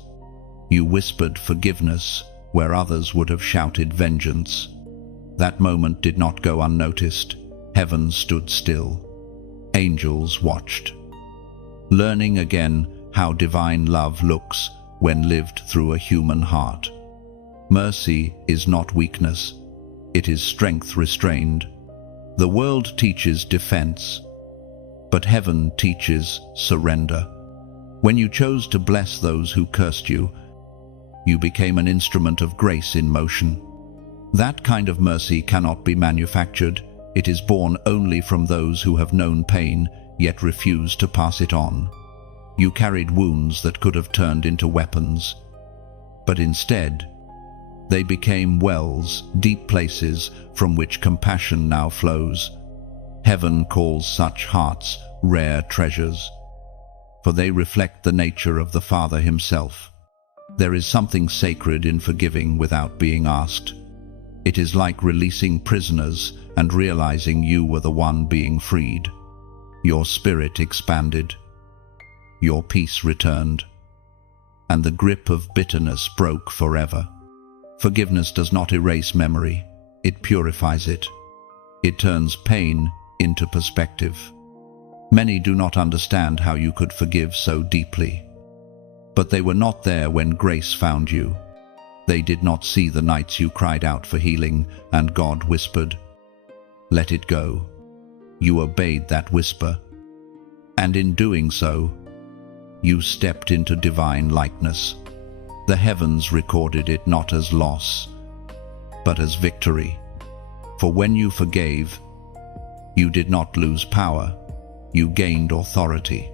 You whispered forgiveness where others would have shouted vengeance. That moment did not go unnoticed. Heaven stood still. Angels watched, learning again how divine love looks when lived through a human heart. Mercy is not weakness, it is strength restrained. The world teaches defense, but heaven teaches surrender. When you chose to bless those who cursed you, you became an instrument of grace in motion. That kind of mercy cannot be manufactured. It is born only from those who have known pain, yet refuse to pass it on. You carried wounds that could have turned into weapons, but instead, they became wells, deep places from which compassion now flows. Heaven calls such hearts rare treasures, for they reflect the nature of the Father Himself. There is something sacred in forgiving without being asked. It is like releasing prisoners and realizing you were the one being freed. Your spirit expanded, your peace returned, and the grip of bitterness broke forever. Forgiveness does not erase memory, it purifies it. It turns pain into perspective. Many do not understand how you could forgive so deeply. But they were not there when grace found you. They did not see the nights you cried out for healing and God whispered, "Let it go." You obeyed that whisper, and in doing so, you stepped into divine likeness. The heavens recorded it not as loss, but as victory. For when you forgave, you did not lose power, you gained authority.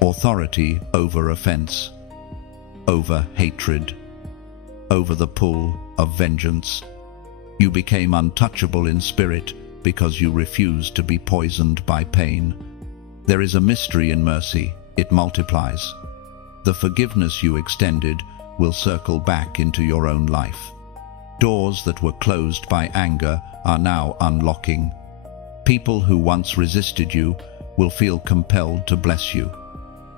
Authority over offense, over hatred, over the pull of vengeance. You became untouchable in spirit because you refused to be poisoned by pain. There is a mystery in mercy, it multiplies. The forgiveness you extended will circle back into your own life. Doors that were closed by anger are now unlocking. People who once resisted you will feel compelled to bless you.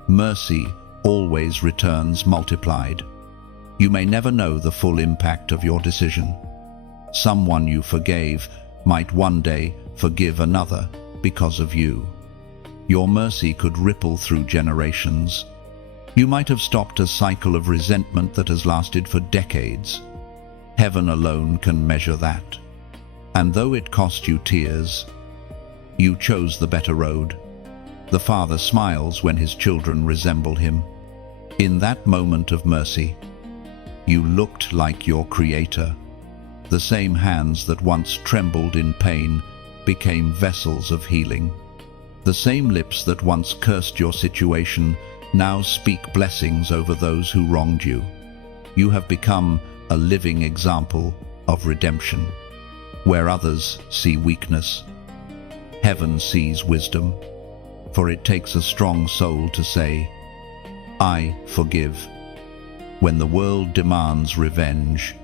Mercy always returns multiplied. You may never know the full impact of your decision. Someone you forgave might one day forgive another because of you. Your mercy could ripple through generations. You might have stopped a cycle of resentment that has lasted for decades. Heaven alone can measure that. And though it cost you tears, you chose the better road. The Father smiles when his children resemble him. In that moment of mercy, you looked like your Creator. The same hands that once trembled in pain became vessels of healing. The same lips that once cursed your situation now speak blessings over those who wronged you. You have become a living example of redemption. Where others see weakness, heaven sees wisdom. For it takes a strong soul to say, "I forgive," when the world demands revenge.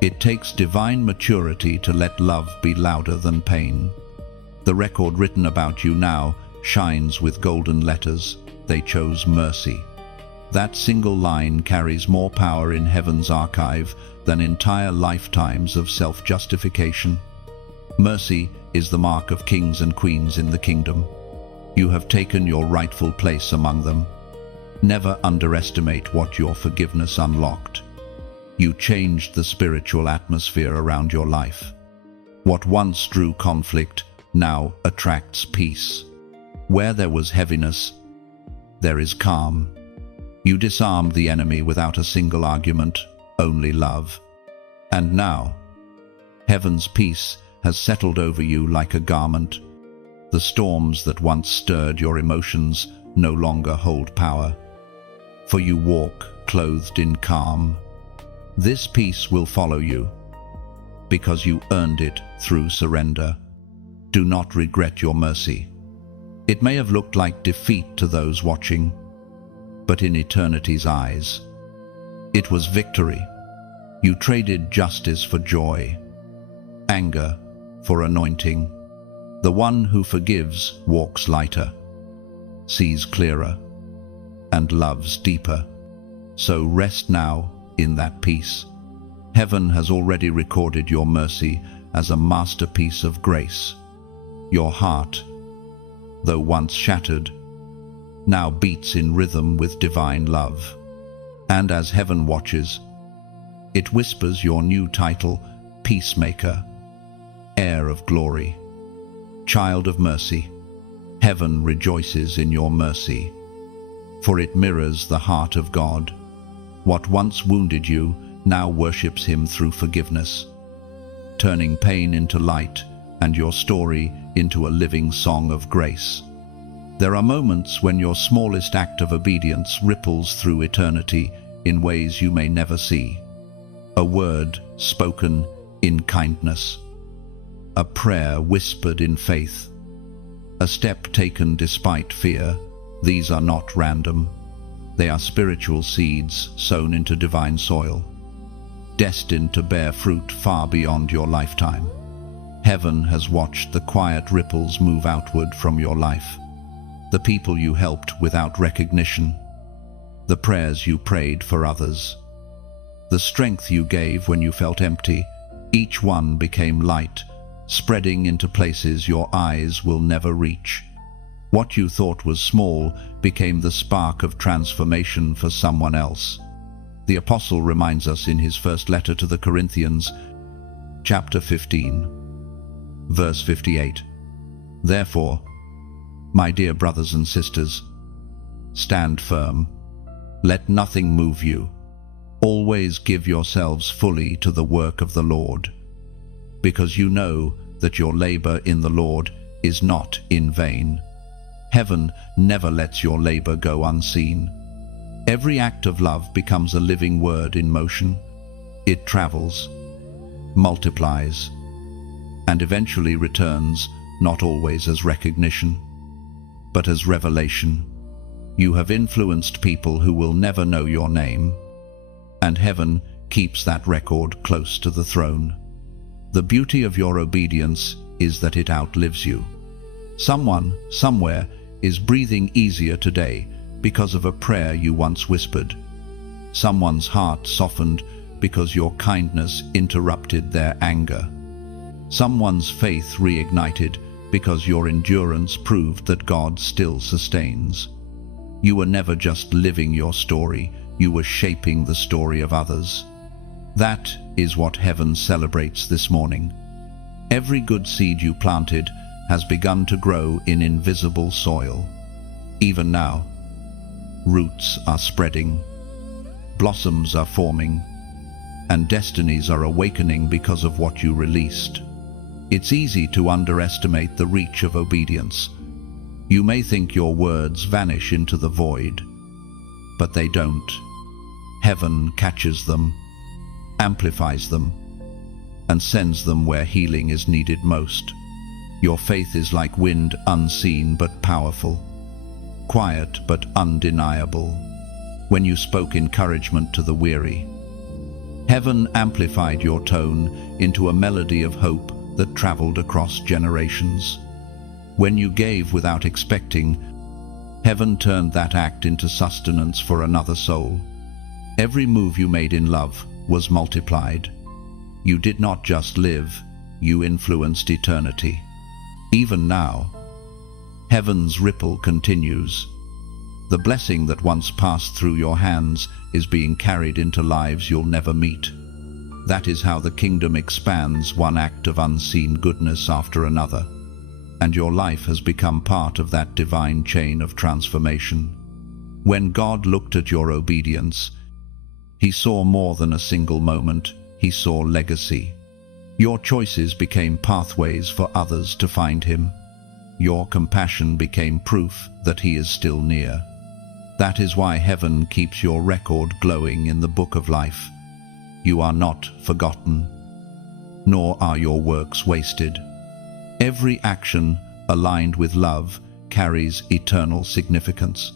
It takes divine maturity to let love be louder than pain. The record written about you now shines with golden letters. They chose mercy. That single line carries more power in heaven's archive than entire lifetimes of self-justification. Mercy is the mark of kings and queens in the kingdom. You have taken your rightful place among them. Never underestimate what your forgiveness unlocked. You changed the spiritual atmosphere around your life. What once drew conflict now attracts peace. Where there was heaviness, there is calm. You disarmed the enemy without a single argument, only love. And now, heaven's peace has settled over you like a garment. The storms that once stirred your emotions no longer hold power, for you walk clothed in calm. This peace will follow you, because you earned it through surrender. Do not regret your mercy. It may have looked like defeat to those watching, but in eternity's eyes, it was victory. You traded justice for joy, anger for anointing. The one who forgives walks lighter, sees clearer, and loves deeper. So rest now in that peace. Heaven has already recorded your mercy as a masterpiece of grace. Your heart, though once shattered, now beats in rhythm with divine love. And as heaven watches, it whispers your new title, Peacemaker, Heir of Glory, Child of Mercy. Heaven rejoices in your mercy, for it mirrors the heart of God. What once wounded you now worships him through forgiveness, turning pain into light and your story into a living song of grace. There are moments when your smallest act of obedience ripples through eternity in ways you may never see. A word spoken in kindness, a prayer whispered in faith, a step taken despite fear. These are not random. They are spiritual seeds sown into divine soil, destined to bear fruit far beyond your lifetime. Heaven has watched the quiet ripples move outward from your life, the people you helped without recognition, the prayers you prayed for others, the strength you gave when you felt empty. Each one became light, spreading into places your eyes will never reach. What you thought was small became the spark of transformation for someone else. The Apostle reminds us in his first letter to the Corinthians, chapter 15, verse 58. Therefore, my dear brothers and sisters, stand firm. Let nothing move you. Always give yourselves fully to the work of the Lord, because you know that your labor in the Lord is not in vain. Heaven never lets your labor go unseen. Every act of love becomes a living word in motion. It travels, multiplies, and eventually returns, not always as recognition, but as revelation. You have influenced people who will never know your name, and heaven keeps that record close to the throne. The beauty of your obedience is that it outlives you. Someone, somewhere, is breathing easier today because of a prayer you once whispered. Someone's heart softened because your kindness interrupted their anger. Someone's faith reignited because your endurance proved that God still sustains. You were never just living your story, you were shaping the story of others. That is what heaven celebrates this morning. Every good seed you planted has begun to grow in invisible soil. Even now, roots are spreading, blossoms are forming, and destinies are awakening because of what you released. It's easy to underestimate the reach of obedience. You may think your words vanish into the void, but they don't. Heaven catches them, amplifies them, and sends them where healing is needed most. Your faith is like wind, unseen but powerful, quiet but undeniable. When you spoke encouragement to the weary, heaven amplified your tone into a melody of hope that traveled across generations. When you gave without expecting, heaven turned that act into sustenance for another soul. Every move you made in love was multiplied. You did not just live, you influenced eternity. Even now, heaven's ripple continues. The blessing that once passed through your hands is being carried into lives you'll never meet. That is how the kingdom expands, one act of unseen goodness after another. And your life has become part of that divine chain of transformation. When God looked at your obedience, He saw more than a single moment, He saw legacy. Your choices became pathways for others to find Him. Your compassion became proof that He is still near. That is why heaven keeps your record glowing in the book of life. You are not forgotten, nor are your works wasted. Every action aligned with love carries eternal significance.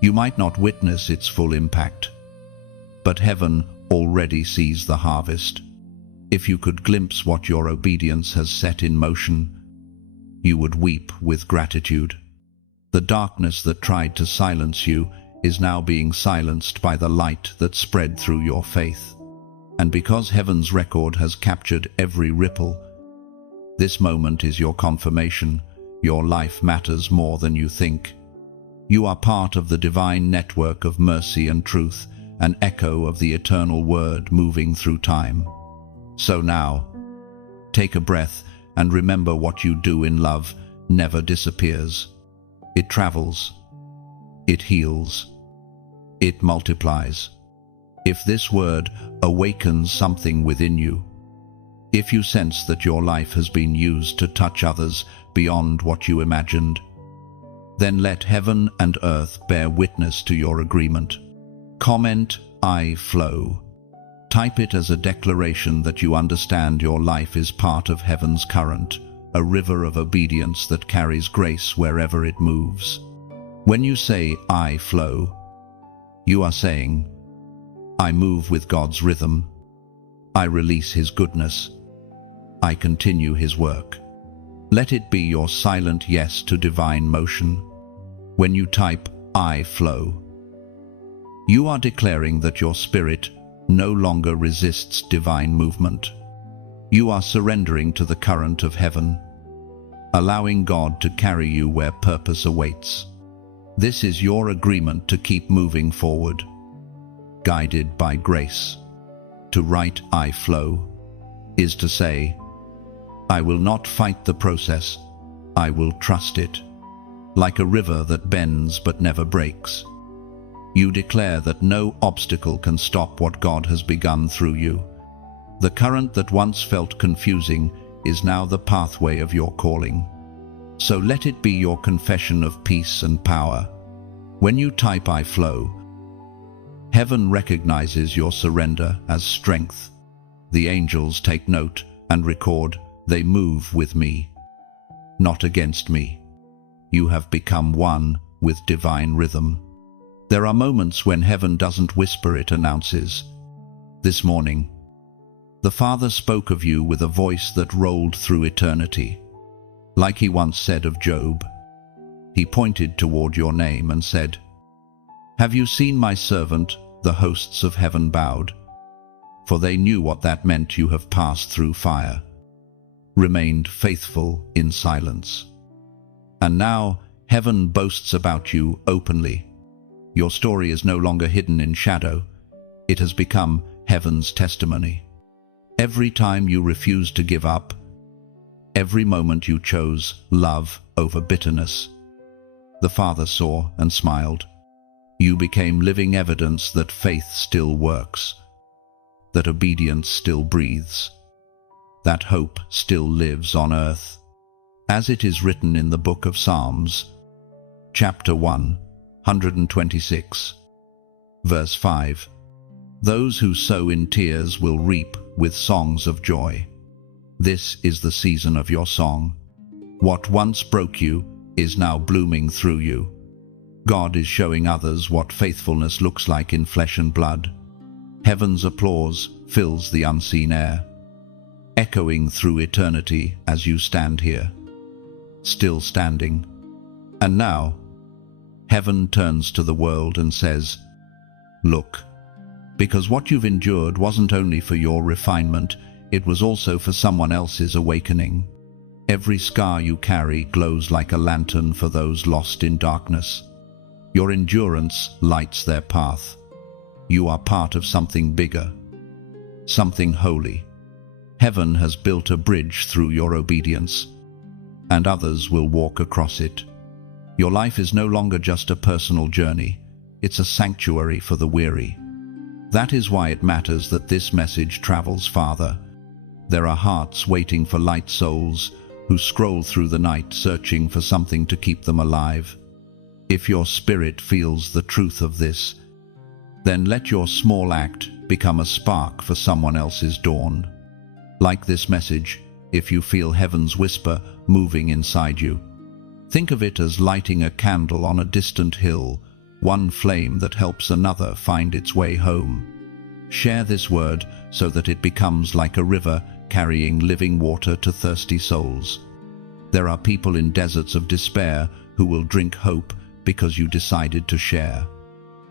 You might not witness its full impact, but heaven already sees the harvest. If you could glimpse what your obedience has set in motion, you would weep with gratitude. The darkness that tried to silence you is now being silenced by the light that spread through your faith. And because heaven's record has captured every ripple, this moment is your confirmation. Your life matters more than you think. You are part of the divine network of mercy and truth, an echo of the eternal word moving through time. So now, take a breath and remember what you do in love never disappears. It travels, it heals, it multiplies. If this word awakens something within you, if you sense that your life has been used to touch others beyond what you imagined, then let heaven and earth bear witness to your agreement. Comment, "I flow." Type it as a declaration that you understand your life is part of heaven's current, a river of obedience that carries grace wherever it moves. When you say, "I flow," you are saying, "I move with God's rhythm. I release His goodness. I continue His work." Let it be your silent yes to divine motion. When you type, "I flow," you are declaring that your spirit no longer resists divine movement. You are surrendering to the current of heaven, allowing God to carry you where purpose awaits. This is your agreement to keep moving forward, guided by grace. To write "I flow" is to say, I will not fight the process, I will trust it. Like a river that bends but never breaks, you declare that no obstacle can stop what God has begun through you. The current that once felt confusing is now the pathway of your calling. So let it be your confession of peace and power. When you type "I flow," heaven recognizes your surrender as strength. The angels take note and record, "They move with me, not against me." You have become one with divine rhythm. There are moments when heaven doesn't whisper, it announces. This morning, the Father spoke of you with a voice that rolled through eternity. Like He once said of Job, He pointed toward your name and said, "Have you seen my servant? The hosts of heaven bowed." For they knew what that meant. You have passed through fire, remained faithful in silence. And now heaven boasts about you openly. Your story is no longer hidden in shadow. It has become heaven's testimony. Every time you refused to give up, every moment you chose love over bitterness, the Father saw and smiled. You became living evidence that faith still works, that obedience still breathes, that hope still lives on earth. As it is written in the book of Psalms, chapter 126, verse 5, "Those who sow in tears will reap with songs of joy." This is the season of your song. What once broke you is now blooming through you. God is showing others what faithfulness looks like in flesh and blood. Heaven's applause fills the unseen air, echoing through eternity as you stand here, still standing. And now, heaven turns to the world and says, "Look," because what you've endured wasn't only for your refinement, it was also for someone else's awakening. Every scar you carry glows like a lantern for those lost in darkness. Your endurance lights their path. You are part of something bigger, something holy. Heaven has built a bridge through your obedience, and others will walk across it. Your life is no longer just a personal journey, it's a sanctuary for the weary. That is why it matters that this message travels farther. There are hearts waiting for light souls who scroll through the night searching for something to keep them alive. If your spirit feels the truth of this, then let your small act become a spark for someone else's dawn. Like this message, if you feel heaven's whisper moving inside you, think of it as lighting a candle on a distant hill, one flame that helps another find its way home. Share this word so that it becomes like a river carrying living water to thirsty souls. There are people in deserts of despair who will drink hope because you decided to share.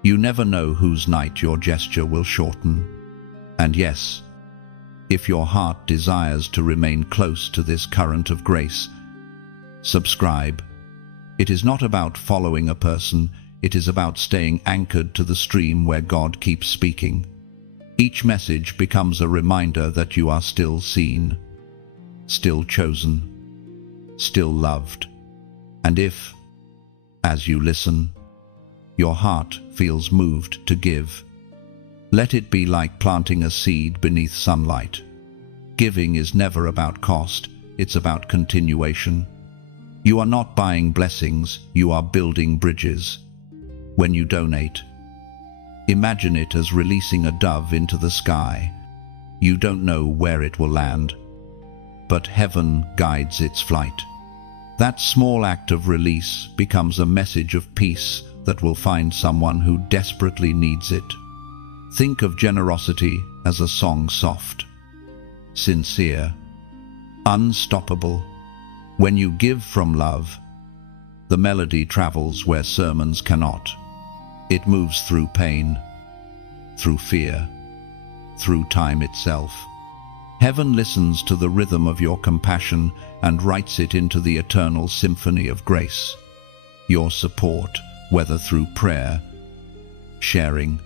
You never know whose night your gesture will shorten. And yes, if your heart desires to remain close to this current of grace, subscribe. It is not about following a person, it is about staying anchored to the stream where God keeps speaking. Each message becomes a reminder that you are still seen, still chosen, still loved. And if, as you listen, your heart feels moved to give, let it be like planting a seed beneath sunlight. Giving is never about cost, it's about continuation. You are not buying blessings, you are building bridges. When you donate, imagine it as releasing a dove into the sky. You don't know where it will land, but heaven guides its flight. That small act of release becomes a message of peace that will find someone who desperately needs it. Think of generosity as a song, soft, sincere, unstoppable. When you give from love, the melody travels where sermons cannot. It moves through pain, through fear, through time itself. Heaven listens to the rhythm of your compassion and writes it into the eternal symphony of grace. Your support, whether through prayer, sharing,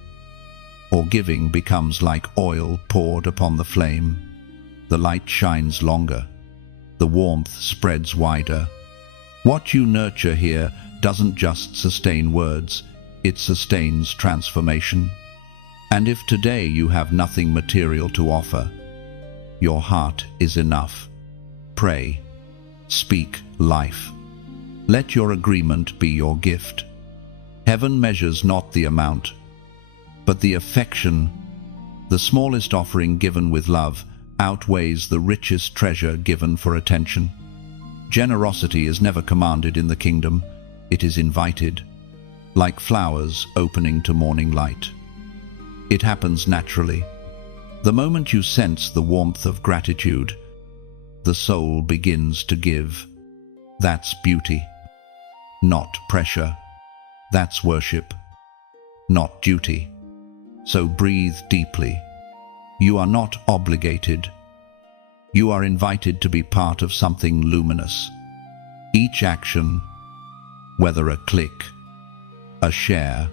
or giving, becomes like oil poured upon the flame. The light shines longer, the warmth spreads wider. What you nurture here doesn't just sustain words, it sustains transformation. And if today you have nothing material to offer, your heart is enough. Pray, speak life. Let your agreement be your gift. Heaven measures not the amount, but the affection. The smallest offering given with love outweighs the richest treasure given for attention. Generosity is never commanded in the kingdom, it is invited, like flowers opening to morning light. It happens naturally. The moment you sense the warmth of gratitude, the soul begins to give. That's beauty, not pressure. That's worship, not duty. So breathe deeply. You are not obligated. You are invited to be part of something luminous. Each action, whether a click, a share,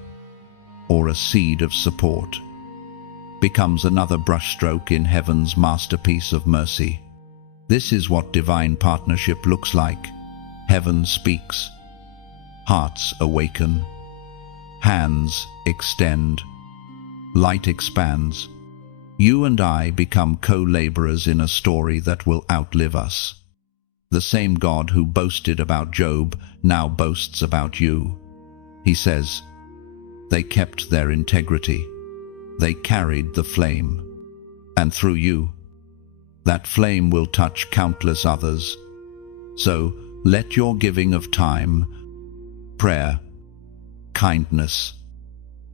or a seed of support, becomes another brushstroke in heaven's masterpiece of mercy. This is what divine partnership looks like. Heaven speaks, hearts awaken, hands extend, light expands. You and I become co-laborers in a story that will outlive us. The same God who boasted about Job now boasts about you. He says, "They kept their integrity. They carried the flame. And through you, that flame will touch countless others. So let your giving of time, prayer, kindness,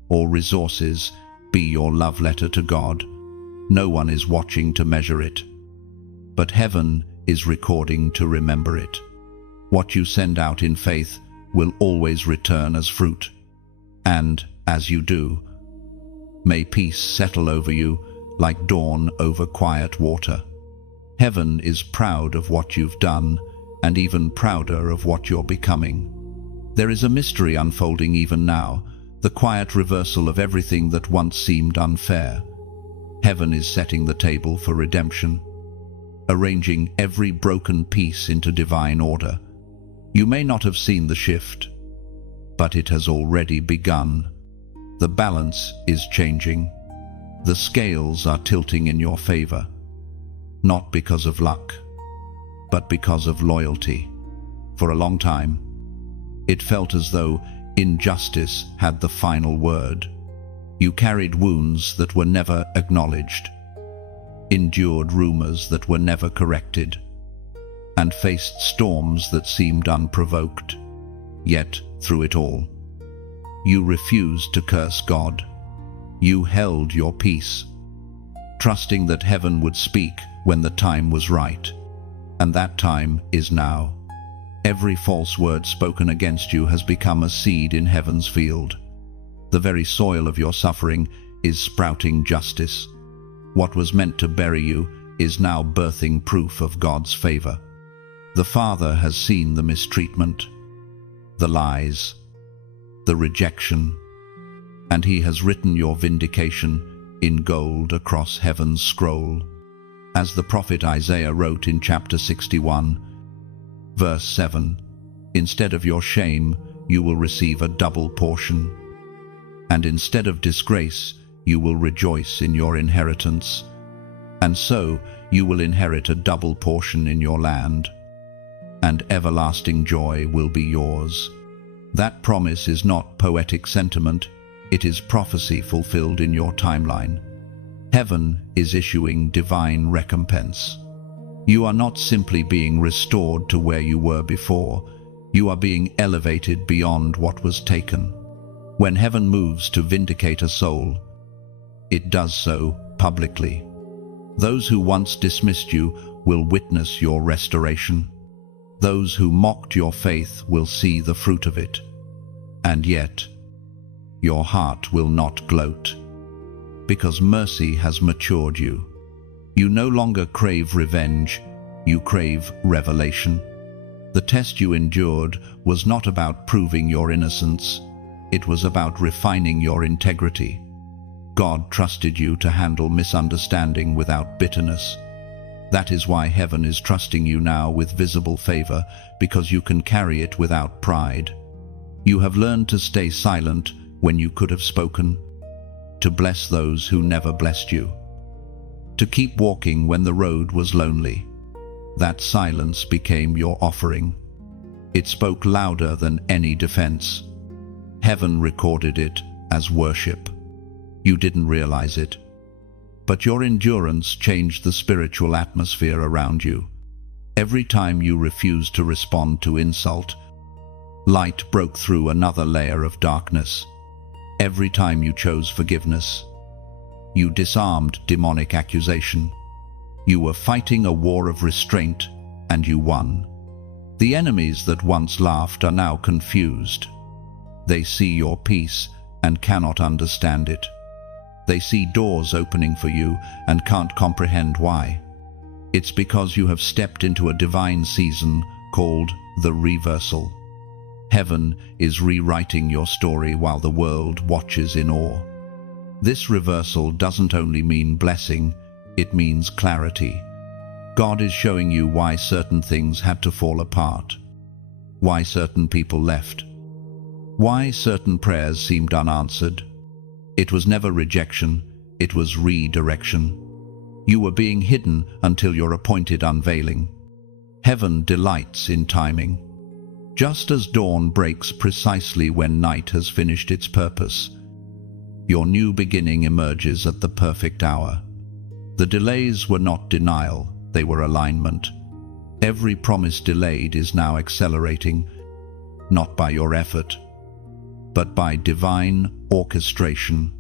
or resources be your love letter to God. No one is watching to measure it, but heaven is recording to remember it. What you send out in faith will always return as fruit. And as you do, may peace settle over you like dawn over quiet water. Heaven is proud of what you've done, and even prouder of what you're becoming. There is a mystery unfolding even now, the quiet reversal of everything that once seemed unfair. Heaven is setting the table for redemption, arranging every broken piece into divine order. You may not have seen the shift, but it has already begun. The balance is changing. The scales are tilting in your favor, not because of luck, but because of loyalty. For a long time, it felt as though injustice had the final word. You carried wounds that were never acknowledged, endured rumors that were never corrected, and faced storms that seemed unprovoked. Yet, through it all, you refused to curse God. You held your peace, trusting that heaven would speak when the time was right. And that time is now. Every false word spoken against you has become a seed in heaven's field. The very soil of your suffering is sprouting justice. What was meant to bury you is now birthing proof of God's favor. The Father has seen the mistreatment, the lies, the rejection, and He has written your vindication in gold across heaven's scroll. As the prophet Isaiah wrote in chapter 61, verse 7, "Instead of your shame, you will receive a double portion. And instead of disgrace, you will rejoice in your inheritance. And so you will inherit a double portion in your land, and everlasting joy will be yours." That promise is not poetic sentiment, it is prophecy fulfilled in your timeline. Heaven is issuing divine recompense. You are not simply being restored to where you were before, you are being elevated beyond what was taken. When heaven moves to vindicate a soul, it does so publicly. Those who once dismissed you will witness your restoration. Those who mocked your faith will see the fruit of it. And yet, your heart will not gloat, because mercy has matured you. You no longer crave revenge, you crave revelation. The test you endured was not about proving your innocence, it was about refining your integrity. God trusted you to handle misunderstanding without bitterness. That is why heaven is trusting you now with visible favor, because you can carry it without pride. You have learned to stay silent when you could have spoken, to bless those who never blessed you, to keep walking when the road was lonely. That silence became your offering. It spoke louder than any defense. Heaven recorded it as worship. You didn't realize it, but your endurance changed the spiritual atmosphere around you. Every time you refused to respond to insult, light broke through another layer of darkness. Every time you chose forgiveness, you disarmed demonic accusation. You were fighting a war of restraint, and you won. The enemies that once laughed are now confused. They see your peace and cannot understand it. They see doors opening for you and can't comprehend why. It's because you have stepped into a divine season called the reversal. Heaven is rewriting your story while the world watches in awe. This reversal doesn't only mean blessing, it means clarity. God is showing you why certain things had to fall apart, why certain people left, why certain prayers seemed unanswered. It was never rejection, it was redirection. You were being hidden until your appointed unveiling. Heaven delights in timing. Just as dawn breaks precisely when night has finished its purpose, your new beginning emerges at the perfect hour. The delays were not denial, they were alignment. Every promise delayed is now accelerating, not by your effort, but by divine orchestration.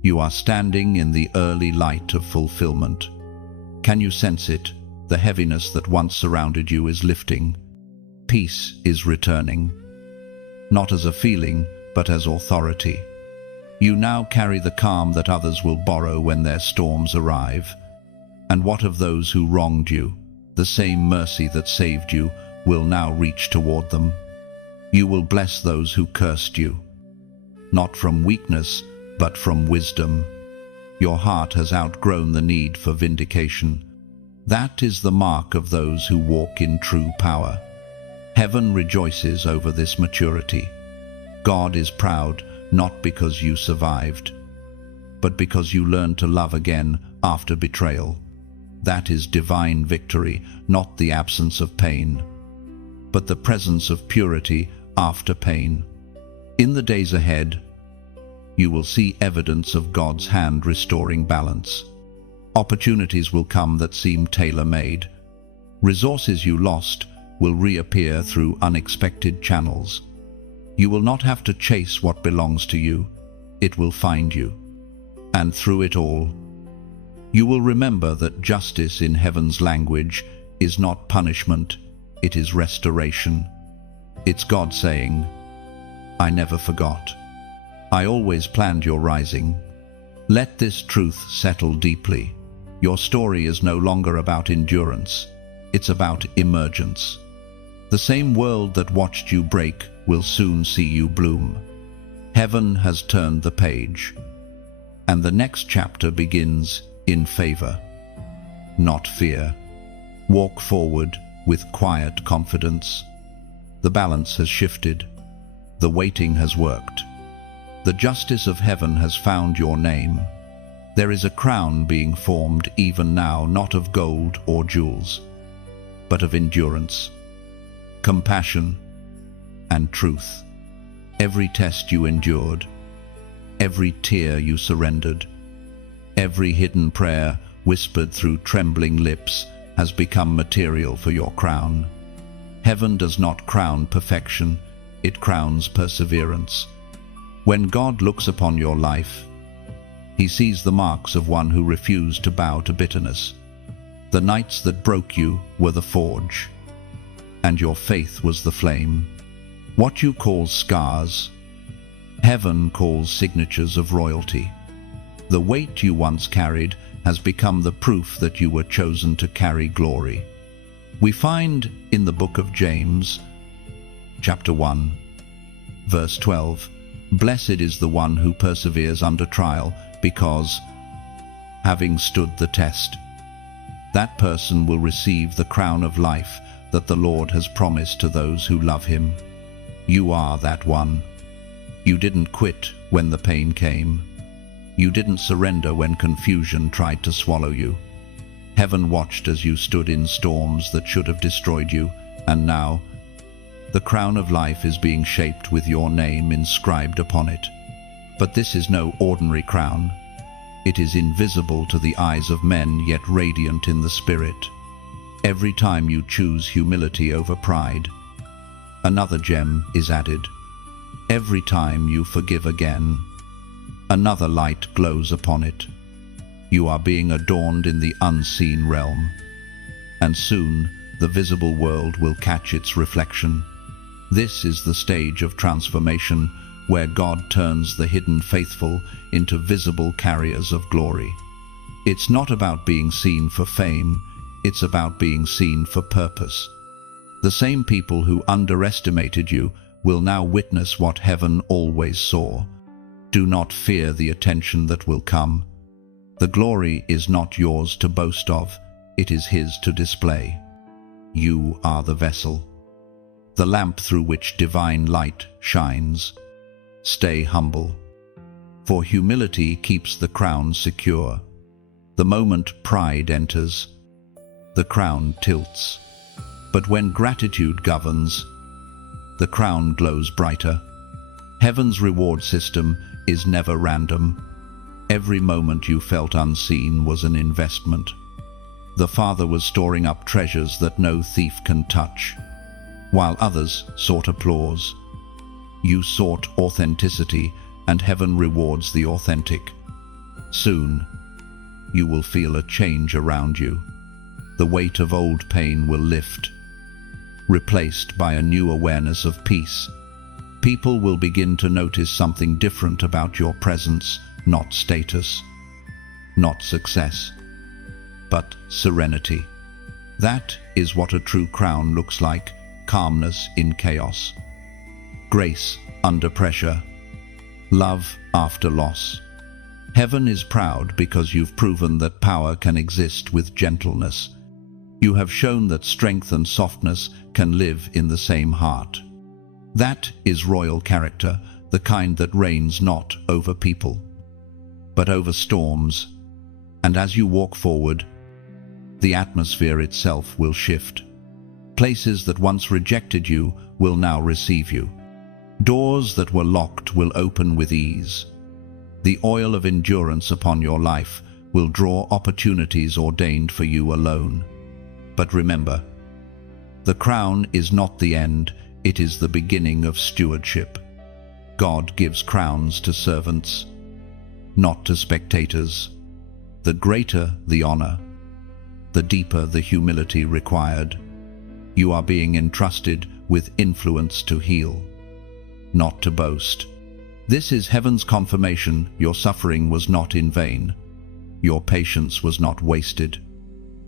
You are standing in the early light of fulfillment. Can you sense it? The heaviness that once surrounded you is lifting. Peace is returning, not as a feeling, but as authority. You now carry the calm that others will borrow when their storms arrive. And what of those who wronged you? The same mercy that saved you will now reach toward them. You will bless those who cursed you, not from weakness, but from wisdom. Your heart has outgrown the need for vindication. That is the mark of those who walk in true power. Heaven rejoices over this maturity. God is proud, not because you survived, but because you learned to love again after betrayal. That is divine victory, not the absence of pain, but the presence of purity after pain. In the days ahead, you will see evidence of God's hand restoring balance. Opportunities will come that seem tailor-made. Resources you lost will reappear through unexpected channels. You will not have to chase what belongs to you. It will find you. And through it all, you will remember that justice in heaven's language is not punishment, it is restoration. It's God saying, I never forgot. I always planned your rising. Let this truth settle deeply. Your story is no longer about endurance. It's about emergence. The same world that watched you break will soon see you bloom. Heaven has turned the page, and the next chapter begins in favor, not fear. Walk forward with quiet confidence. The balance has shifted. The waiting has worked. The justice of heaven has found your name. There is a crown being formed even now, not of gold or jewels, but of endurance, compassion, and truth. Every test you endured, every tear you surrendered, every hidden prayer whispered through trembling lips has become material for your crown. Heaven does not crown perfection, it crowns perseverance. When God looks upon your life, He sees the marks of one who refused to bow to bitterness. The nights that broke you were the forge, and your faith was the flame. What you call scars, heaven calls signatures of royalty. The weight you once carried has become the proof that you were chosen to carry glory. We find in the book of James, chapter 1, verse 12, Blessed is the one who perseveres under trial, because, having stood the test, that person will receive the crown of life that the Lord has promised to those who love Him. You are that one. You didn't quit when the pain came. You didn't surrender when confusion tried to swallow you. Heaven watched as you stood in storms that should have destroyed you, and now, the crown of life is being shaped with your name inscribed upon it. But this is no ordinary crown. It is invisible to the eyes of men, yet radiant in the spirit. Every time you choose humility over pride, another gem is added. Every time you forgive again, another light glows upon it. You are being adorned in the unseen realm, and soon the visible world will catch its reflection. This is the stage of transformation where God turns the hidden faithful into visible carriers of glory. It's not about being seen for fame, it's about being seen for purpose. The same people who underestimated you will now witness what heaven always saw. Do not fear the attention that will come. The glory is not yours to boast of, it is His to display. You are the vessel, the lamp through which divine light shines. Stay humble, for humility keeps the crown secure. The moment pride enters, the crown tilts. But when gratitude governs, the crown glows brighter. Heaven's reward system is never random. Every moment you felt unseen was an investment. The Father was storing up treasures that no thief can touch. While others sought applause, you sought authenticity, and heaven rewards the authentic. Soon, you will feel a change around you. The weight of old pain will lift, replaced by a new awareness of peace. People will begin to notice something different about your presence, not status, not success, but serenity. That is what a true crown looks like: calmness in chaos, grace under pressure, love after loss. Heaven is proud because you've proven that power can exist with gentleness. You have shown that strength and softness can live in the same heart. That is royal character, the kind that reigns not over people, but over storms. And as you walk forward, the atmosphere itself will shift. Places that once rejected you will now receive you. Doors that were locked will open with ease. The oil of endurance upon your life will draw opportunities ordained for you alone. But remember, the crown is not the end, it is the beginning of stewardship. God gives crowns to servants, not to spectators. The greater the honor, the deeper the humility required. You are being entrusted with influence to heal, not to boast. This is heaven's confirmation your suffering was not in vain. Your patience was not wasted.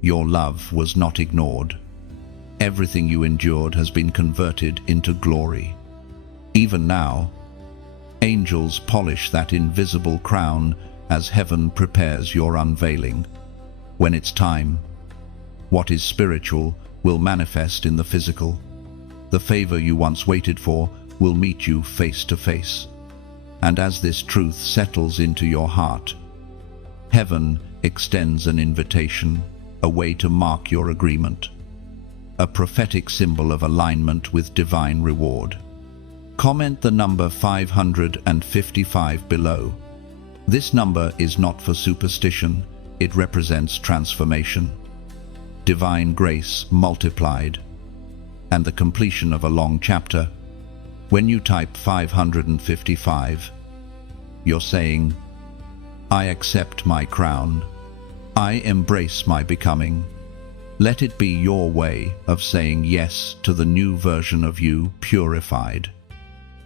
Your love was not ignored. Everything you endured has been converted into glory. Even now, angels polish that invisible crown as heaven prepares your unveiling. When it's time, what is spiritual will manifest in the physical. The favor you once waited for will meet you face to face. And as this truth settles into your heart, heaven extends an invitation, a way to mark your agreement, a prophetic symbol of alignment with divine reward. Comment the number 555 below. This number is not for superstition, it represents transformation, divine grace multiplied, and the completion of a long chapter. When you type 555, you're saying, I accept my crown. I embrace my becoming. Let it be your way of saying yes to the new version of you, purified,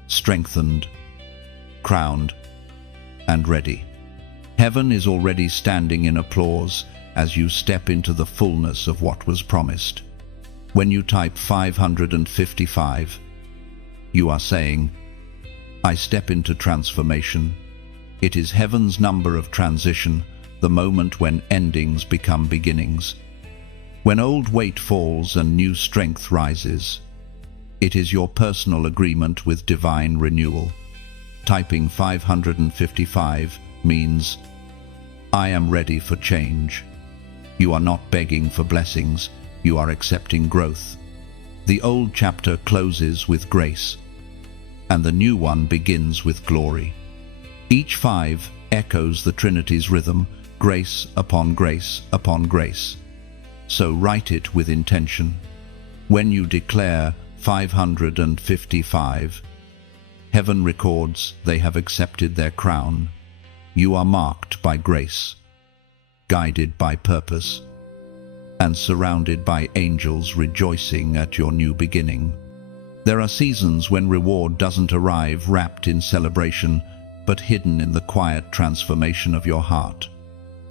strengthened, crowned, and ready. Heaven is already standing in applause as you step into the fullness of what was promised. When you type 555, you are saying, I step into transformation. It is heaven's number of transition, the moment when endings become beginnings. When old weight falls and new strength rises, it is your personal agreement with divine renewal. Typing 555 means, I am ready for change. You are not begging for blessings, you are accepting growth. The old chapter closes with grace, and the new one begins with glory. Each 5 echoes the Trinity's rhythm, grace upon grace upon grace. So write it with intention. When you declare 555, heaven records they have accepted their crown. You are marked by grace, guided by purpose, and surrounded by angels rejoicing at your new beginning. There are seasons when reward doesn't arrive wrapped in celebration, but hidden in the quiet transformation of your heart.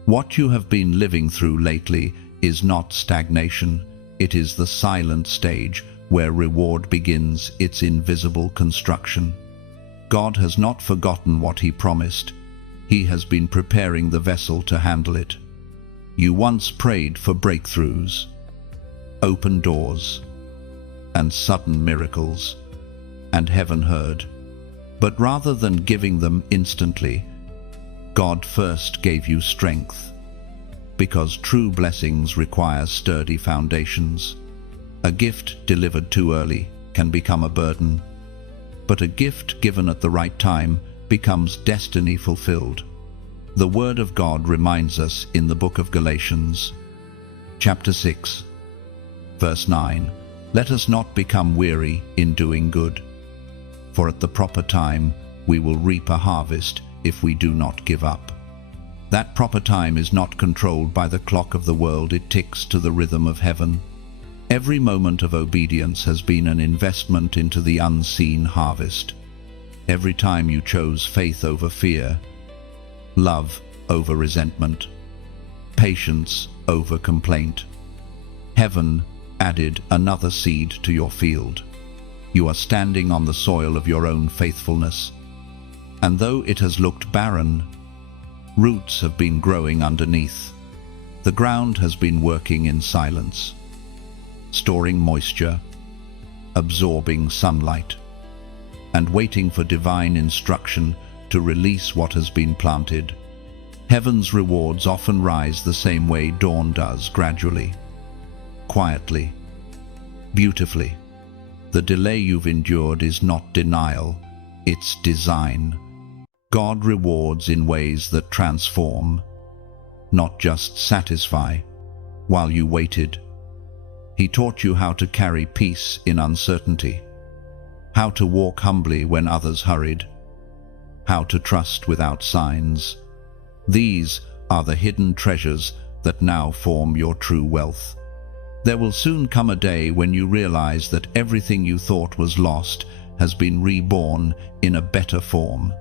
What you have been living through lately is not stagnation, it is the silent stage where reward begins its invisible construction. God has not forgotten what He promised. He has been preparing the vessel to handle it. You once prayed for breakthroughs, open doors, and sudden miracles, and heaven heard. But rather than giving them instantly, God first gave you strength, because true blessings require sturdy foundations. A gift delivered too early can become a burden, but a gift given at the right time becomes destiny fulfilled. The Word of God reminds us in the book of Galatians, chapter 6, verse 9, "Let us not become weary in doing good, for at the proper time we will reap a harvest if we do not give up." That proper time is not controlled by the clock of the world, it ticks to the rhythm of heaven. Every moment of obedience has been an investment into the unseen harvest. Every time you chose faith over fear, love over resentment, patience over complaint, heaven added another seed to your field. You are standing on the soil of your own faithfulness, and though it has looked barren, roots have been growing underneath. The ground has been working in silence, storing moisture, absorbing sunlight, and waiting for divine instruction to release what has been planted. Heaven's rewards often rise the same way dawn does, gradually, quietly, beautifully. The delay you've endured is not denial, it's design. God rewards in ways that transform, not just satisfy. While you waited, He taught you how to carry peace in uncertainty, how to walk humbly when others hurried, how to trust without signs. These are the hidden treasures that now form your true wealth. There will soon come a day when you realize that everything you thought was lost has been reborn in a better form.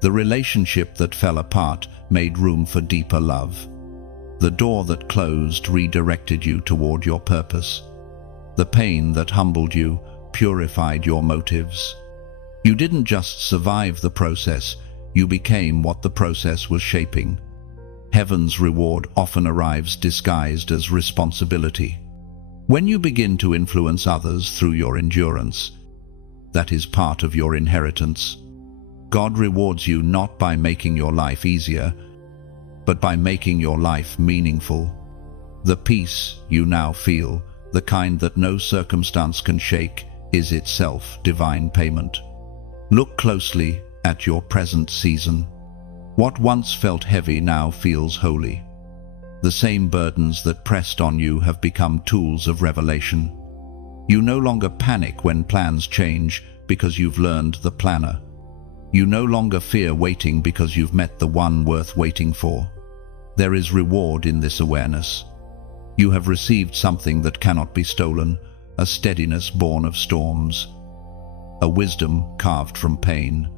The relationship that fell apart made room for deeper love. The door that closed redirected you toward your purpose. The pain that humbled you purified your motives. You didn't just survive the process, you became what the process was shaping. Heaven's reward often arrives disguised as responsibility. When you begin to influence others through your endurance, that is part of your inheritance. God rewards you not by making your life easier, but by making your life meaningful. The peace you now feel, the kind that no circumstance can shake, is itself divine payment. Look closely at your present season. What once felt heavy now feels holy. The same burdens that pressed on you have become tools of revelation. You no longer panic when plans change because you've learned the planner. You no longer fear waiting because you've met the one worth waiting for. There is reward in this awareness. You have received something that cannot be stolen, a steadiness born of storms, a wisdom carved from pain,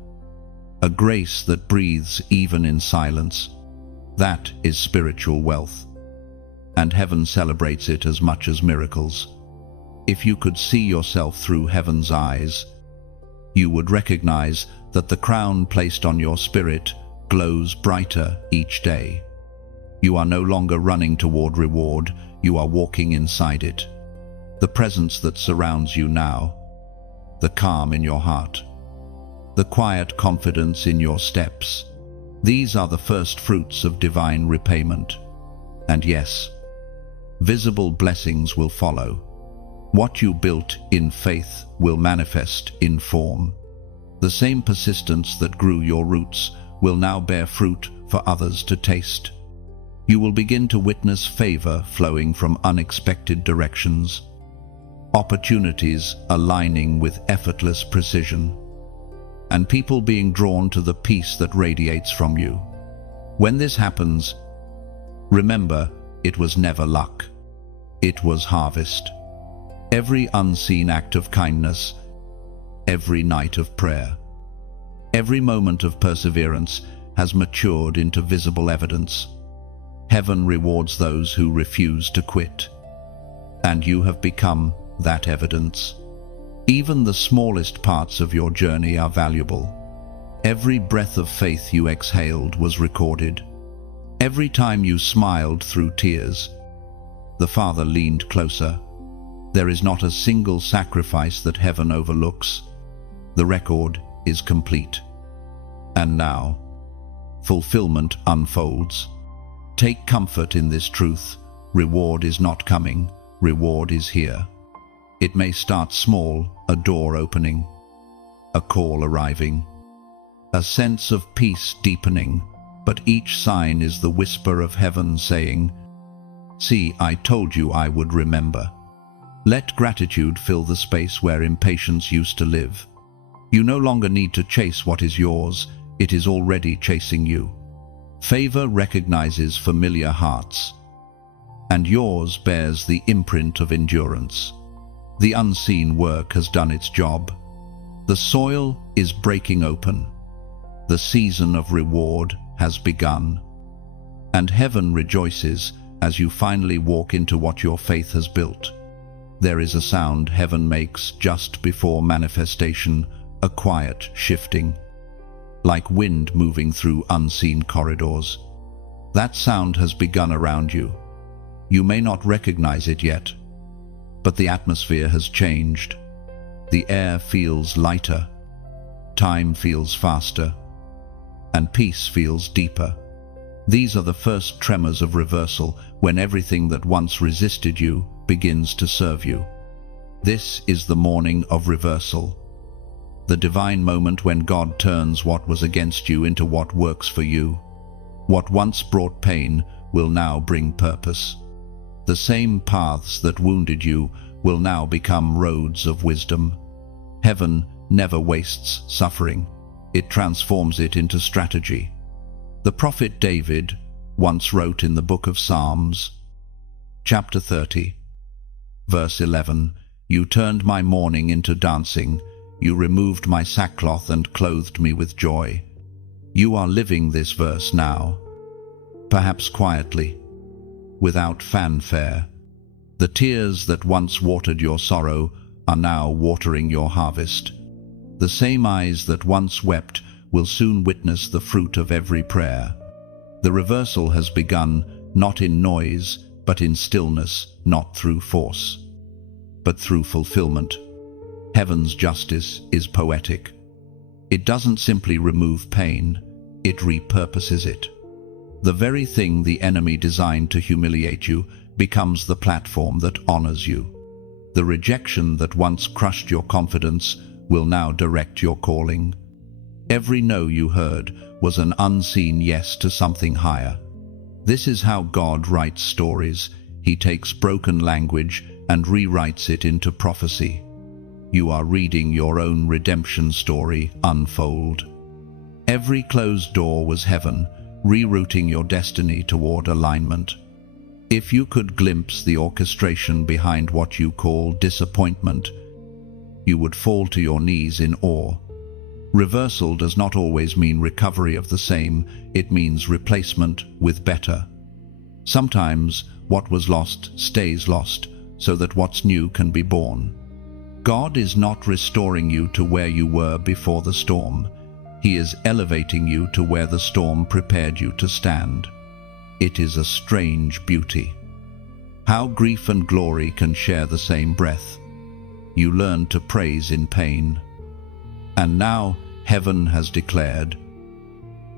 a grace that breathes even in silence. That is spiritual wealth, and heaven celebrates it as much as miracles. If you could see yourself through heaven's eyes, you would recognize that the crown placed on your spirit glows brighter each day. You are no longer running toward reward, you are walking inside it. The presence that surrounds you now, the calm in your heart, the quiet confidence in your steps, these are the first fruits of divine repayment. And yes, visible blessings will follow. What you built in faith will manifest in form. The same persistence that grew your roots will now bear fruit for others to taste. You will begin to witness favor flowing from unexpected directions, opportunities aligning with effortless precision, and people being drawn to the peace that radiates from you. When this happens, remember, it was never luck. It was harvest. Every unseen act of kindness, every night of prayer, every moment of perseverance has matured into visible evidence. Heaven rewards those who refuse to quit. And you have become that evidence. Even the smallest parts of your journey are valuable. Every breath of faith you exhaled was recorded. Every time you smiled through tears, the Father leaned closer. There is not a single sacrifice that heaven overlooks. The record is complete. And now, fulfillment unfolds. Take comfort in this truth. Reward is not coming. Reward is here. It may start small, a door opening, a call arriving, a sense of peace deepening, but each sign is the whisper of heaven saying, "See, I told you I would remember." Let gratitude fill the space where impatience used to live. You no longer need to chase what is yours, it is already chasing you. Favor recognizes familiar hearts, and yours bears the imprint of endurance. The unseen work has done its job. The soil is breaking open. The season of reward has begun. And heaven rejoices as you finally walk into what your faith has built. There is a sound heaven makes just before manifestation, a quiet shifting, like wind moving through unseen corridors. That sound has begun around you. You may not recognize it yet, but the atmosphere has changed. The air feels lighter, time feels faster, and peace feels deeper. These are the first tremors of reversal, when everything that once resisted you begins to serve you. This is the morning of reversal, the divine moment when God turns what was against you into what works for you. What once brought pain will now bring purpose. The same paths that wounded you will now become roads of wisdom. Heaven never wastes suffering. It transforms it into strategy. The prophet David once wrote in the book of Psalms, chapter 30, verse 11, "You turned my mourning into dancing. You removed my sackcloth and clothed me with joy." You are living this verse now, perhaps quietly, without fanfare. The tears that once watered your sorrow are now watering your harvest. The same eyes that once wept will soon witness the fruit of every prayer. The reversal has begun, not in noise, but in stillness, not through force, but through fulfillment. Heaven's justice is poetic. It doesn't simply remove pain, it repurposes it. The very thing the enemy designed to humiliate you becomes the platform that honors you. The rejection that once crushed your confidence will now direct your calling. Every no you heard was an unseen yes to something higher. This is how God writes stories. He takes broken language and rewrites it into prophecy. You are reading your own redemption story unfold. Every closed door was heaven, rerouting your destiny toward alignment. If you could glimpse the orchestration behind what you call disappointment, you would fall to your knees in awe. Reversal does not always mean recovery of the same, it means replacement with better. Sometimes what was lost stays lost, so that what's new can be born. God is not restoring you to where you were before the storm. He is elevating you to where the storm prepared you to stand. It is a strange beauty. How grief and glory can share the same breath. You learn to praise in pain. And now heaven has declared,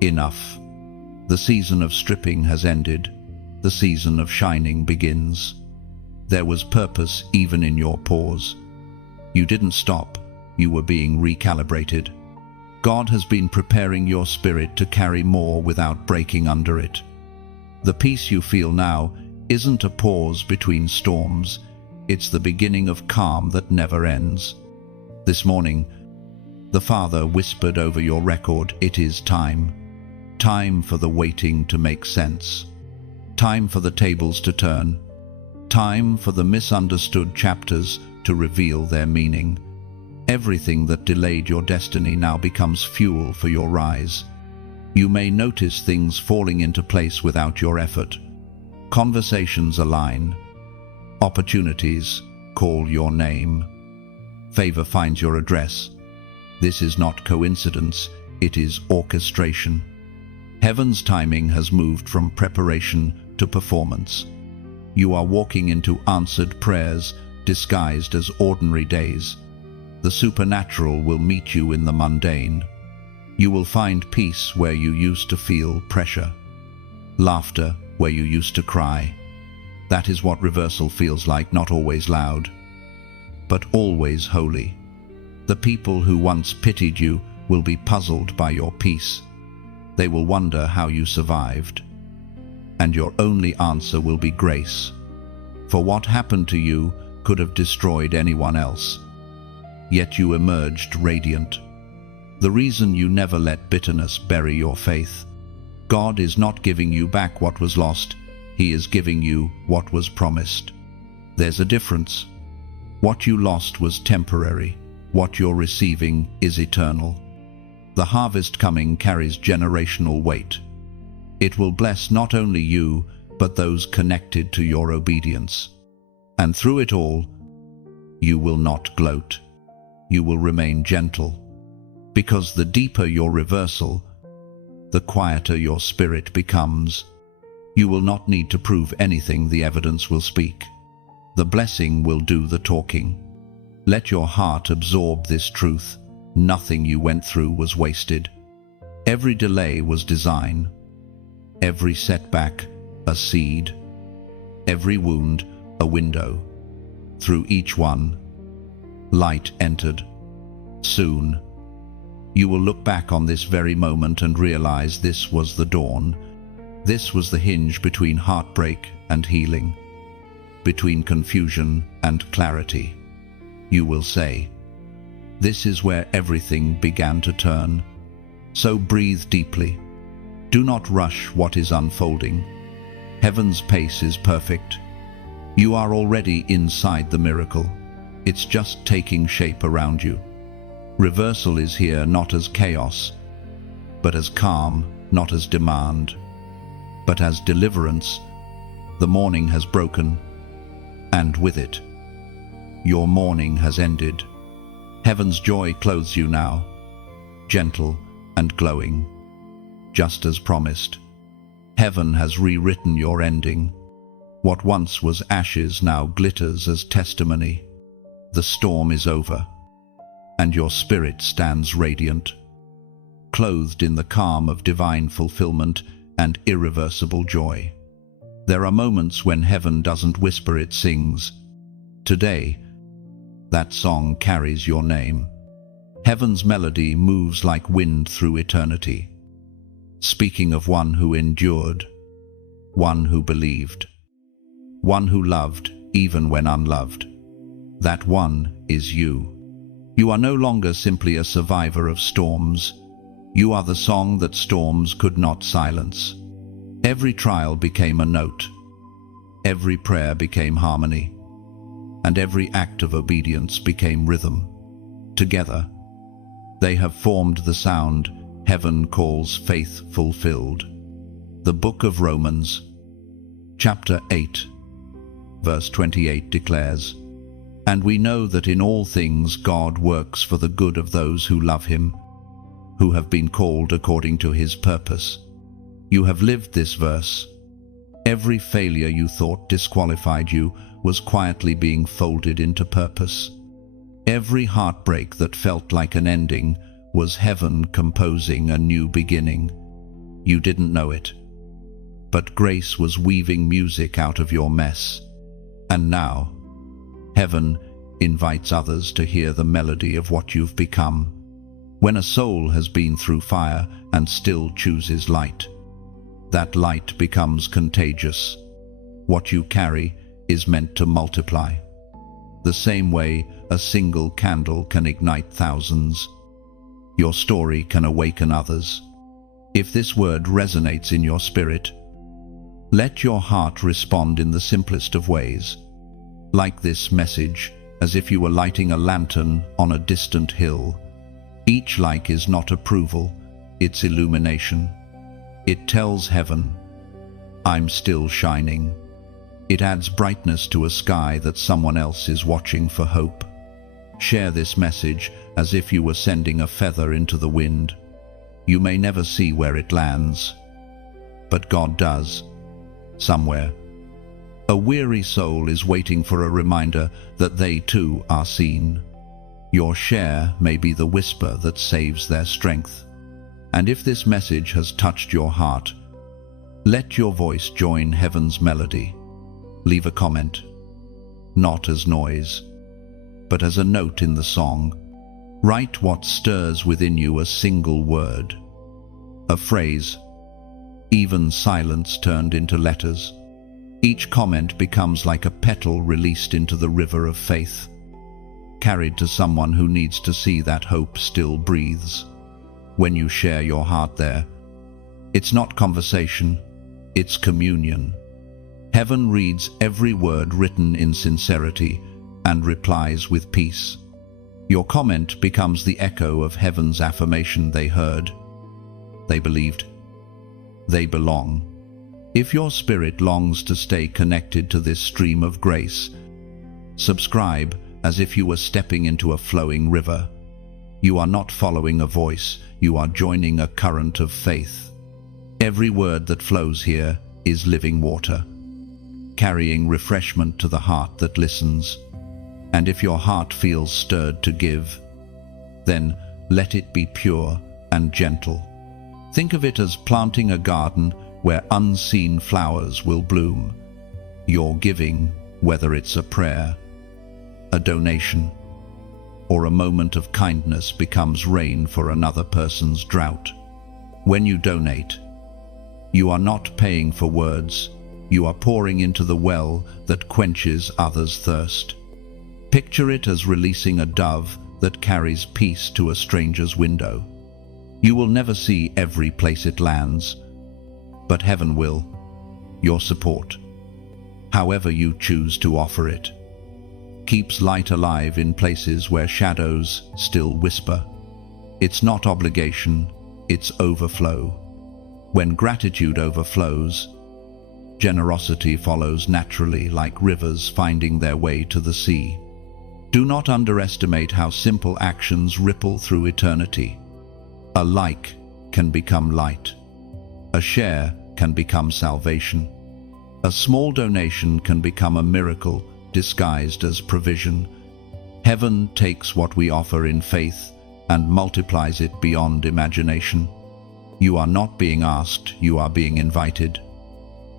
enough. The season of stripping has ended. The season of shining begins. There was purpose even in your pause. You didn't stop. You were being recalibrated. God has been preparing your spirit to carry more without breaking under it. The peace you feel now isn't a pause between storms. It's the beginning of calm that never ends. This morning, the Father whispered over your record, it is time. Time for the waiting to make sense. Time for the tables to turn. Time for the misunderstood chapters to reveal their meaning. Everything that delayed your destiny now becomes fuel for your rise. You may notice things falling into place without your effort. Conversations align. Opportunities call your name. Favor finds your address. This is not coincidence, it is orchestration. Heaven's timing has moved from preparation to performance. You are walking into answered prayers disguised as ordinary days. The supernatural will meet you in the mundane. You will find peace where you used to feel pressure, laughter where you used to cry. That is what reversal feels like, not always loud, but always holy. The people who once pitied you will be puzzled by your peace. They will wonder how you survived. And your only answer will be grace. For what happened to you could have destroyed anyone else. Yet you emerged radiant. The reason you never let bitterness bury your faith. God is not giving you back what was lost. He is giving you what was promised. There's a difference. What you lost was temporary. What you're receiving is eternal. The harvest coming carries generational weight. It will bless not only you, but those connected to your obedience. And through it all, you will not gloat. You will remain gentle. Because the deeper your reversal, the quieter your spirit becomes. You will not need to prove anything, the evidence will speak. The blessing will do the talking. Let your heart absorb this truth. Nothing you went through was wasted. Every delay was design. Every setback, a seed. Every wound, a window. Through each one, light entered. Soon, you will look back on this very moment and realize this was the dawn. This was the hinge between heartbreak and healing, between confusion and clarity. You will say, this is where everything began to turn. So breathe deeply. Do not rush what is unfolding. Heaven's pace is perfect. You are already inside the miracle. It's just taking shape around you. Reversal is here not as chaos, but as calm, not as demand, but as deliverance. The morning has broken, and with it, your mourning has ended. Heaven's joy clothes you now, gentle and glowing, just as promised. Heaven has rewritten your ending. What once was ashes now glitters as testimony. The storm is over, and your spirit stands radiant, clothed in the calm of divine fulfillment and irreversible joy. There are moments when heaven doesn't whisper, it sings. Today, that song carries your name. Heaven's melody moves like wind through eternity, speaking of one who endured, one who believed, one who loved even when unloved. That one is you. You are no longer simply a survivor of storms. You are the song that storms could not silence. Every trial became a note. Every prayer became harmony. And every act of obedience became rhythm. Together, they have formed the sound heaven calls faith fulfilled. The book of Romans, chapter 8, verse 28 declares, "And we know that in all things God works for the good of those who love him, who have been called according to his purpose." You have lived this verse. Every failure you thought disqualified you was quietly being folded into purpose. Every heartbreak that felt like an ending was heaven composing a new beginning. You didn't know it, but grace was weaving music out of your mess. And now, heaven invites others to hear the melody of what you've become. When a soul has been through fire and still chooses light, that light becomes contagious. What you carry is meant to multiply. The same way a single candle can ignite thousands, your story can awaken others. If this word resonates in your spirit, let your heart respond in the simplest of ways. Like this message, as if you were lighting a lantern on a distant hill. Each like is not approval, it's illumination. It tells heaven, I'm still shining. It adds brightness to a sky that someone else is watching for hope. Share this message as if you were sending a feather into the wind. You may never see where it lands, but God does, somewhere. A weary soul is waiting for a reminder that they too are seen. Your share may be the whisper that saves their strength. And if this message has touched your heart, let your voice join heaven's melody. Leave a comment, not as noise, but as a note in the song. Write what stirs within you, a single word, a phrase, even silence turned into letters. Each comment becomes like a petal released into the river of faith, carried to someone who needs to see that hope still breathes. When you share your heart there, it's not conversation, it's communion. Heaven reads every word written in sincerity and replies with peace. Your comment becomes the echo of heaven's affirmation. They heard, they believed, they belong. If your spirit longs to stay connected to this stream of grace, subscribe as if you were stepping into a flowing river. You are not following a voice, you are joining a current of faith. Every word that flows here is living water, carrying refreshment to the heart that listens. And if your heart feels stirred to give, then let it be pure and gentle. Think of it as planting a garden where unseen flowers will bloom. Your giving, whether it's a prayer, a donation, or a moment of kindness, becomes rain for another person's drought. When you donate, you are not paying for words, you are pouring into the well that quenches others' thirst. Picture it as releasing a dove that carries peace to a stranger's window. You will never see every place it lands, but heaven will. Your support, however you choose to offer it, keeps light alive in places where shadows still whisper. It's not obligation, it's overflow. When gratitude overflows, generosity follows naturally, like rivers finding their way to the sea. Do not underestimate how simple actions ripple through eternity. A like can become light. A share can become salvation. A small donation can become a miracle disguised as provision. Heaven takes what we offer in faith and multiplies it beyond imagination. You are not being asked, you are being invited.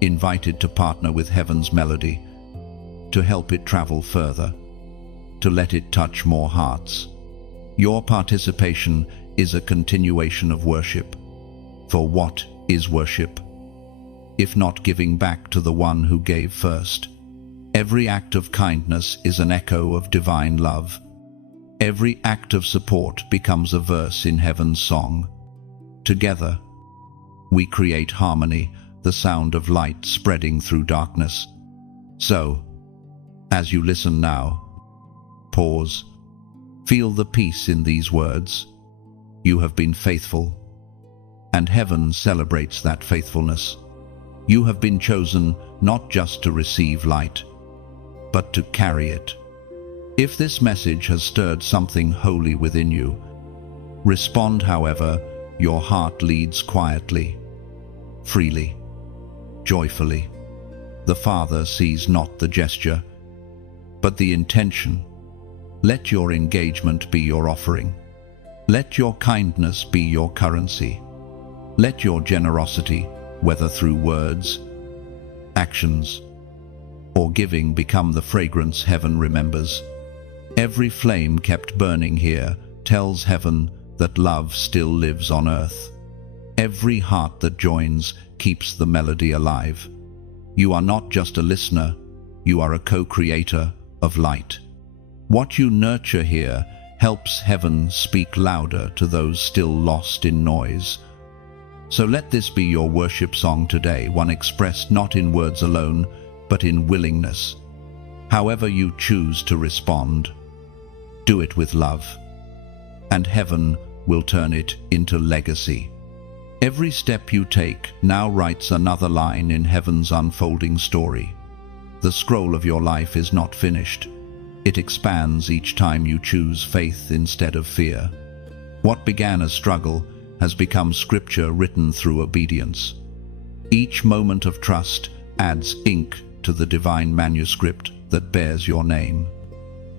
Invited to partner with heaven's melody, to help it travel further, to let it touch more hearts. Your participation is a continuation of worship. For what is worship, if not giving back to the one who gave first? Every act of kindness is an echo of divine love. Every act of support becomes a verse in heaven's song. Together, we create harmony, the sound of light spreading through darkness. So, as you listen now, pause. Feel the peace in these words. You have been faithful, and heaven celebrates that faithfulness. You have been chosen not just to receive light, but to carry it. If this message has stirred something holy within you, respond however your heart leads, quietly, freely, joyfully. The Father sees not the gesture, but the intention. Let your engagement be your offering. Let your kindness be your currency. Let your generosity, whether through words, actions, or giving, become the fragrance heaven remembers. Every flame kept burning here tells heaven that love still lives on earth. Every heart that joins keeps the melody alive. You are not just a listener, you are a co-creator of light. What you nurture here helps heaven speak louder to those still lost in noise. So let this be your worship song today, one expressed not in words alone, but in willingness. However you choose to respond, do it with love, and heaven will turn it into legacy. Every step you take now writes another line in heaven's unfolding story. The scroll of your life is not finished. It expands each time you choose faith instead of fear. What began as struggle has become scripture written through obedience. Each moment of trust adds ink to the divine manuscript that bears your name.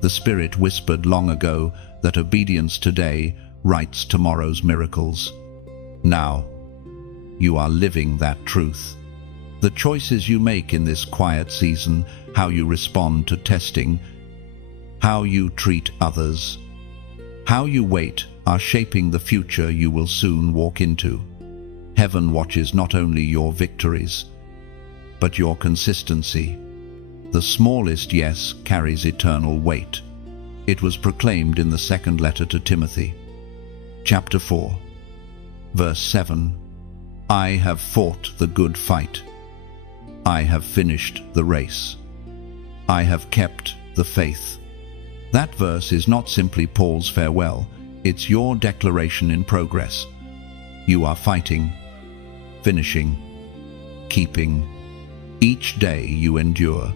The Spirit whispered long ago that obedience today writes tomorrow's miracles. Now, you are living that truth. The choices you make in this quiet season, how you respond to testing, how you treat others, how you wait, are shaping the future you will soon walk into. Heaven watches not only your victories, but your consistency. The smallest yes carries eternal weight. It was proclaimed in the second letter to Timothy. Chapter 4, verse 7. I have fought the good fight. I have finished the race. I have kept the faith. That verse is not simply Paul's farewell, it's your declaration in progress. You are fighting, finishing, keeping. Each day you endure.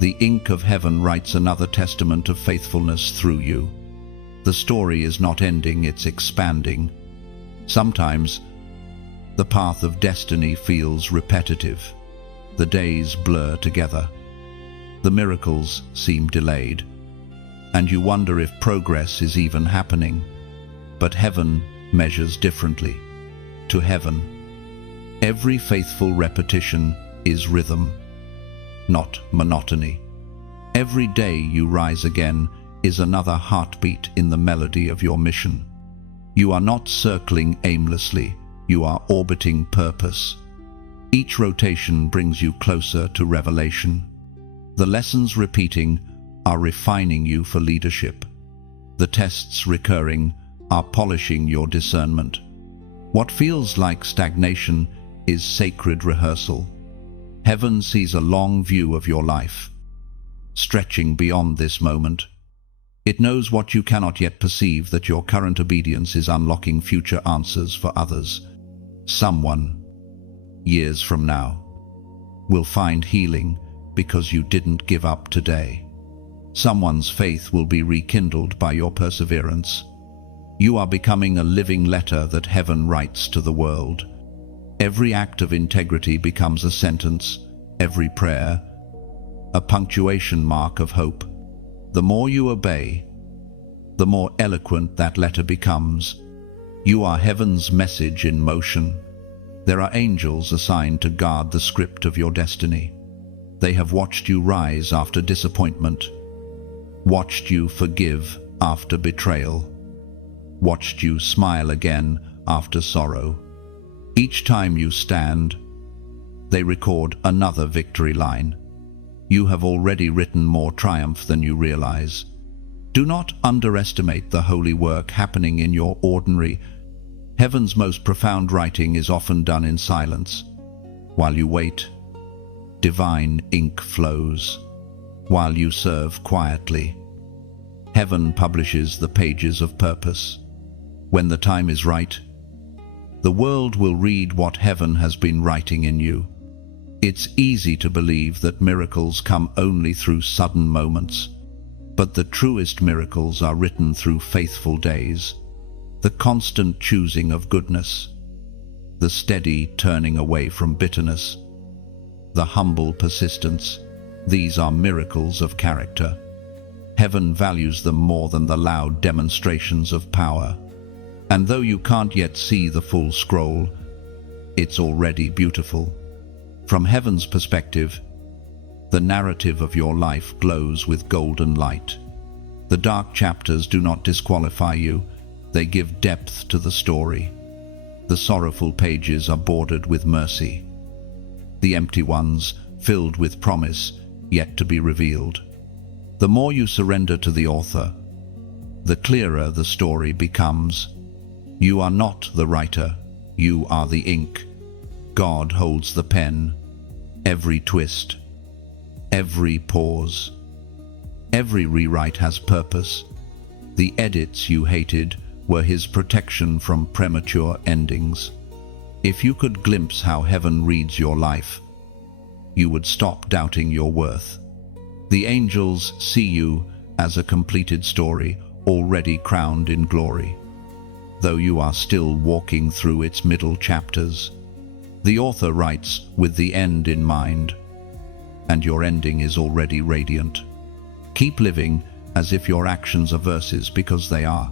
The ink of heaven writes another testament of faithfulness through you. The story is not ending, it's expanding. Sometimes, the path of destiny feels repetitive. The days blur together. The miracles seem delayed. And you wonder if progress is even happening. But heaven measures differently. To heaven, every faithful repetition is rhythm, not monotony. Every day you rise again is another heartbeat in the melody of your mission. You are not circling aimlessly, you are orbiting purpose. Each rotation brings you closer to revelation. The lessons repeating are refining you for leadership. The tests recurring are polishing your discernment. What feels like stagnation is sacred rehearsal. Heaven sees a long view of your life, stretching beyond this moment. It knows what you cannot yet perceive, that your current obedience is unlocking future answers for others. Someone, years from now, will find healing because you didn't give up today. Someone's faith will be rekindled by your perseverance. You are becoming a living letter that heaven writes to the world. Every act of integrity becomes a sentence, every prayer, a punctuation mark of hope. The more you obey, the more eloquent that letter becomes. You are heaven's message in motion. There are angels assigned to guard the script of your destiny. They have watched you rise after disappointment, watched you forgive after betrayal, watched you smile again after sorrow. Each time you stand, they record another victory line. You have already written more triumph than you realize. Do not underestimate the holy work happening in your ordinary. Heaven's most profound writing is often done in silence. While you wait, divine ink flows. While you serve quietly, heaven publishes the pages of purpose. When the time is right, the world will read what heaven has been writing in you. It's easy to believe that miracles come only through sudden moments, but the truest miracles are written through faithful days, the constant choosing of goodness, the steady turning away from bitterness, the humble persistence. These are miracles of character. Heaven values them more than the loud demonstrations of power. And though you can't yet see the full scroll, it's already beautiful. From heaven's perspective, the narrative of your life glows with golden light. The dark chapters do not disqualify you, they give depth to the story. The sorrowful pages are bordered with mercy. The empty ones filled with promise yet to be revealed. The more you surrender to the author, the clearer the story becomes. You are not the writer, you are the ink. God holds the pen. Every twist, every pause, every rewrite has purpose. The edits you hated were his protection from premature endings. If you could glimpse how heaven reads your life, you would stop doubting your worth. The angels see you as a completed story, already crowned in glory. Though you are still walking through its middle chapters, the author writes with the end in mind, and your ending is already radiant. Keep living as if your actions are verses, because they are.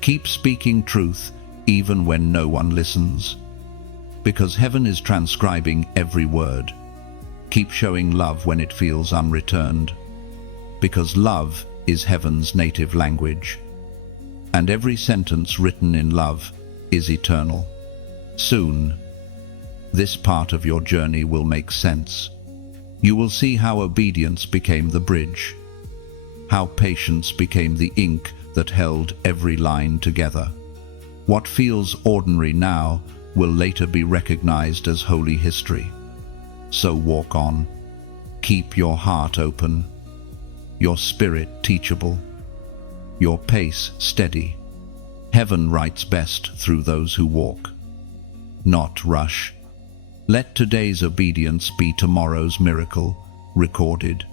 Keep speaking truth even when no one listens, because heaven is transcribing every word. Keep showing love when it feels unreturned, because love is heaven's native language, and every sentence written in love is eternal. Soon, this part of your journey will make sense. You will see how obedience became the bridge, how patience became the ink that held every line together. What feels ordinary now will later be recognized as holy history. So walk on. Keep your heart open, your spirit teachable, your pace steady. Heaven writes best through those who walk, not rush. Let today's obedience be tomorrow's miracle, recorded.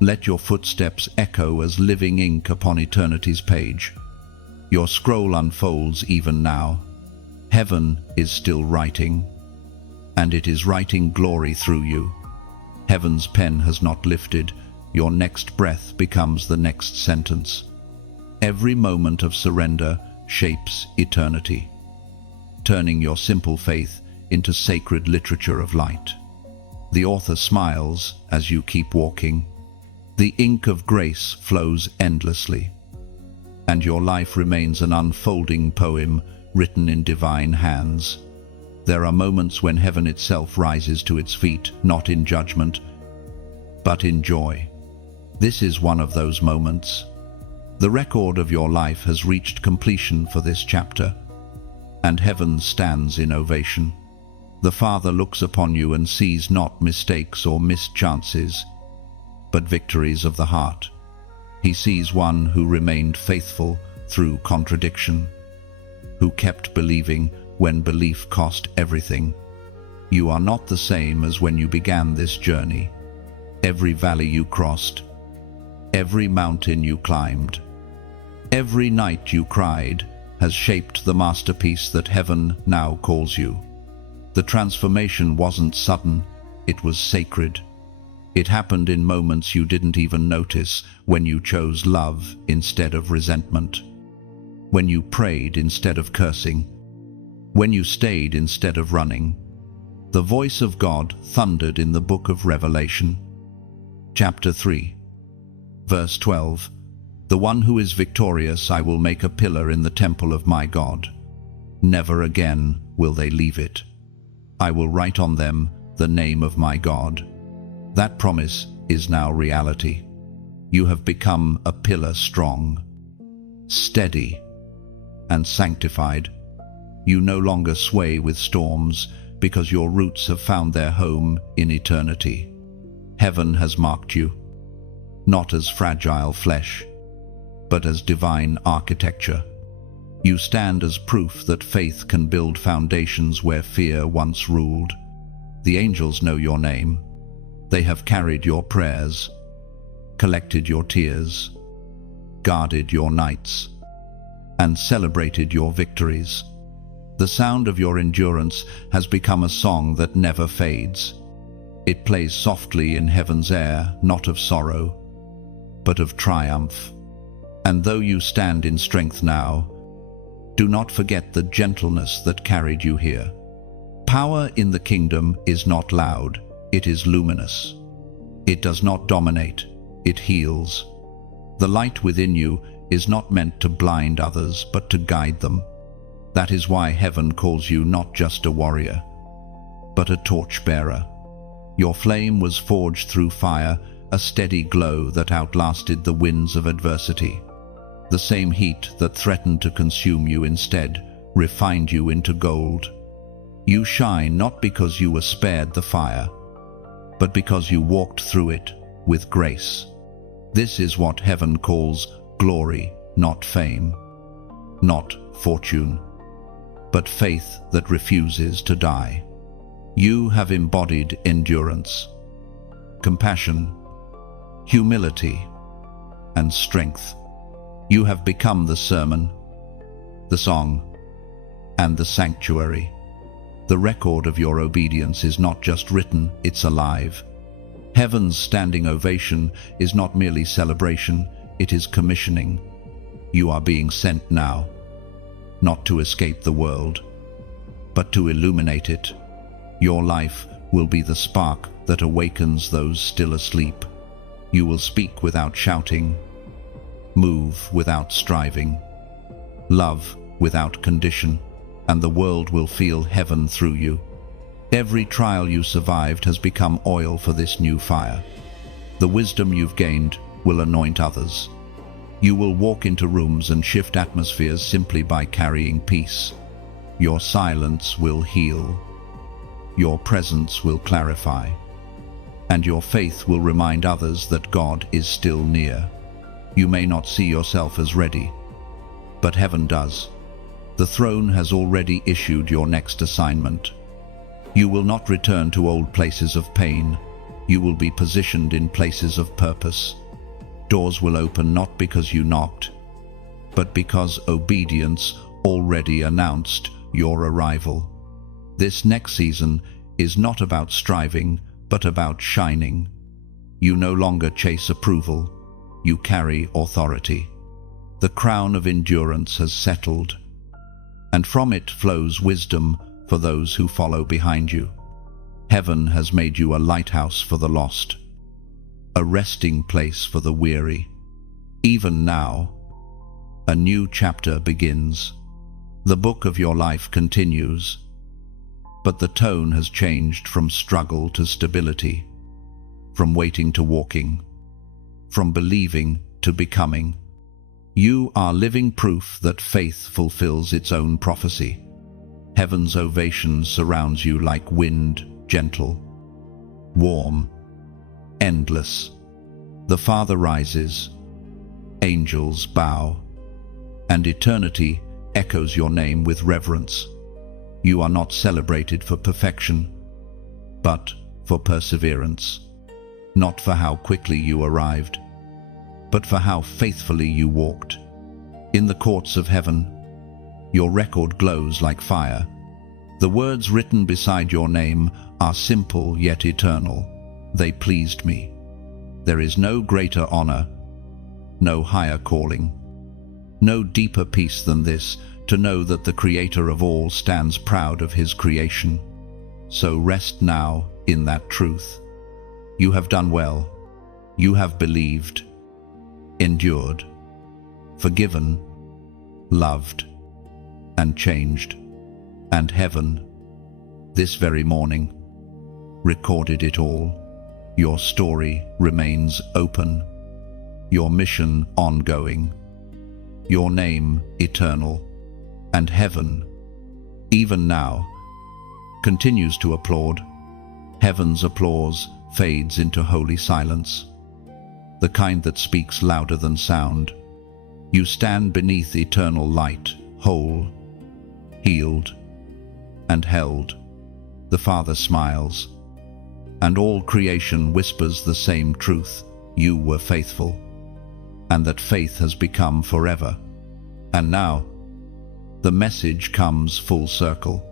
Let your footsteps echo as living ink upon eternity's page. Your scroll unfolds even now. Heaven is still writing, and it is writing glory through you. Heaven's pen has not lifted. Your next breath becomes the next sentence. Every moment of surrender shapes eternity, turning your simple faith into sacred literature of light. The author smiles as you keep walking. The ink of grace flows endlessly, and your life remains an unfolding poem written in divine hands. There are moments when heaven itself rises to its feet, not in judgment, but in joy. This is one of those moments. The record of your life has reached completion for this chapter, and heaven stands in ovation. The Father looks upon you and sees not mistakes or missed chances, but victories of the heart. He sees one who remained faithful through contradiction, who kept believing when belief cost everything. You are not the same as when you began this journey. Every valley you crossed, every mountain you climbed, every night you cried has shaped the masterpiece that heaven now calls you. The transformation wasn't sudden, it was sacred. It happened in moments you didn't even notice, when you chose love instead of resentment, when you prayed instead of cursing, when you stayed instead of running. The voice of God thundered in the book of Revelation. Chapter 3, verse 12. The one who is victorious I will make a pillar in the temple of my God. Never again will they leave it. I will write on them the name of my God. That promise is now reality. You have become a pillar strong, steady, and sanctified. You no longer sway with storms because your roots have found their home in eternity. Heaven has marked you, not as fragile flesh, but as divine architecture. You stand as proof that faith can build foundations where fear once ruled. The angels know your name. They have carried your prayers, collected your tears, guarded your nights, and celebrated your victories. The sound of your endurance has become a song that never fades. It plays softly in heaven's air, not of sorrow, but of triumph. And though you stand in strength now, do not forget the gentleness that carried you here. Power in the kingdom is not loud, it is luminous. It does not dominate, it heals. The light within you is not meant to blind others, but to guide them. That is why heaven calls you not just a warrior, but a torchbearer. Your flame was forged through fire, a steady glow that outlasted the winds of adversity. The same heat that threatened to consume you instead refined you into gold. You shine not because you were spared the fire, but because you walked through it with grace. This is what heaven calls glory, not fame, not fortune, but faith that refuses to die. You have embodied endurance, compassion, humility, and strength. You have become the sermon, the song, and the sanctuary. The record of your obedience is not just written, it's alive. Heaven's standing ovation is not merely celebration, it is commissioning. You are being sent now, not to escape the world, but to illuminate it. Your life will be the spark that awakens those still asleep. You will speak without shouting, move without striving, love without condition, and the world will feel heaven through you. Every trial you survived has become oil for this new fire. The wisdom you've gained will anoint others. You will walk into rooms and shift atmospheres simply by carrying peace. Your silence will heal. Your presence will clarify. And your faith will remind others that God is still near. You may not see yourself as ready, but heaven does. The throne has already issued your next assignment. You will not return to old places of pain. You will be positioned in places of purpose. Doors will open not because you knocked, but because obedience already announced your arrival. This next season is not about striving, but about shining. You no longer chase approval, you carry authority. The crown of endurance has settled, and from it flows wisdom for those who follow behind you. Heaven has made you a lighthouse for the lost, a resting place for the weary. Even now, a new chapter begins. The book of your life continues, but the tone has changed from struggle to stability, from waiting to walking, from believing to becoming. You are living proof that faith fulfills its own prophecy. Heaven's ovation surrounds you like wind, gentle, warm, endless. The Father rises, angels bow, and eternity echoes your name with reverence. You are not celebrated for perfection, but for perseverance. Not for how quickly you arrived, but for how faithfully you walked. In the courts of heaven, your record glows like fire. The words written beside your name are simple yet eternal. They pleased me. There is no greater honor, no higher calling, no deeper peace than this, to know that the Creator of all stands proud of His creation. So rest now in that truth. You have done well. You have believed, endured, forgiven, loved, and changed. And heaven, this very morning, recorded it all. Your story remains open, your mission ongoing, your name eternal, and heaven, even now, continues to applaud. Heaven's applause fades into holy silence, the kind that speaks louder than sound. You stand beneath eternal light, whole, healed, and held. The Father smiles, and all creation whispers the same truth: you were faithful, and that faith has become forever. And now, the message comes full circle.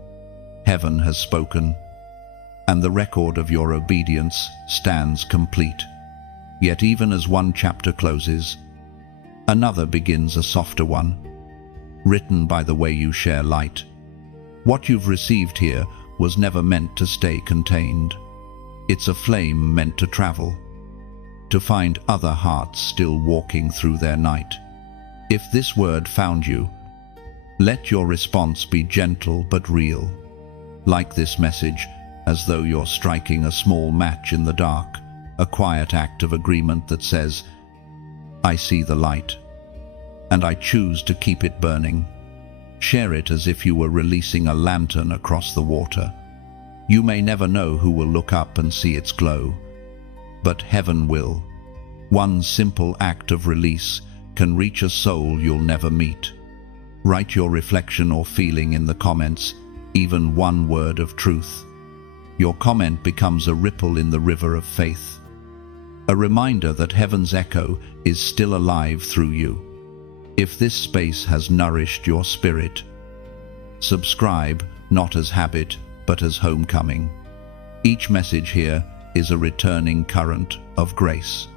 Heaven has spoken, and the record of your obedience stands complete. Yet even as one chapter closes, another begins, a softer one, written by the way you share light. What you've received here was never meant to stay contained. It's a flame meant to travel, to find other hearts still walking through their night. If this word found you, let your response be gentle but real. Like this message, as though you're striking a small match in the dark, a quiet act of agreement that says, I see the light, and I choose to keep it burning. Share it as if you were releasing a lantern across the water. You may never know who will look up and see its glow, but heaven will. One simple act of release can reach a soul you'll never meet. Write your reflection or feeling in the comments, even one word of truth. Your comment becomes a ripple in the river of faith, a reminder that heaven's echo is still alive through you. If this space has nourished your spirit, subscribe not as habit, but as homecoming. Each message here is a returning current of grace,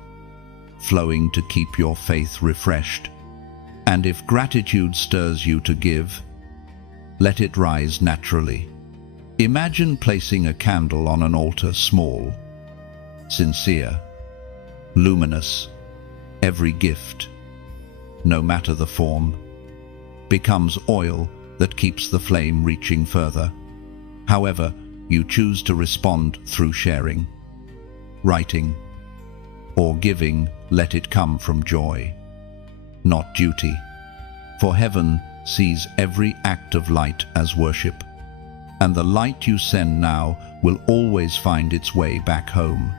flowing to keep your faith refreshed. And if gratitude stirs you to give, let it rise naturally. Imagine placing a candle on an altar, small, sincere, luminous. Every gift, no matter the form, becomes oil that keeps the flame reaching further. However you choose to respond, through sharing, writing, or giving, let it come from joy, not duty. For heaven sees every act of light as worship, and the light you send now will always find its way back home.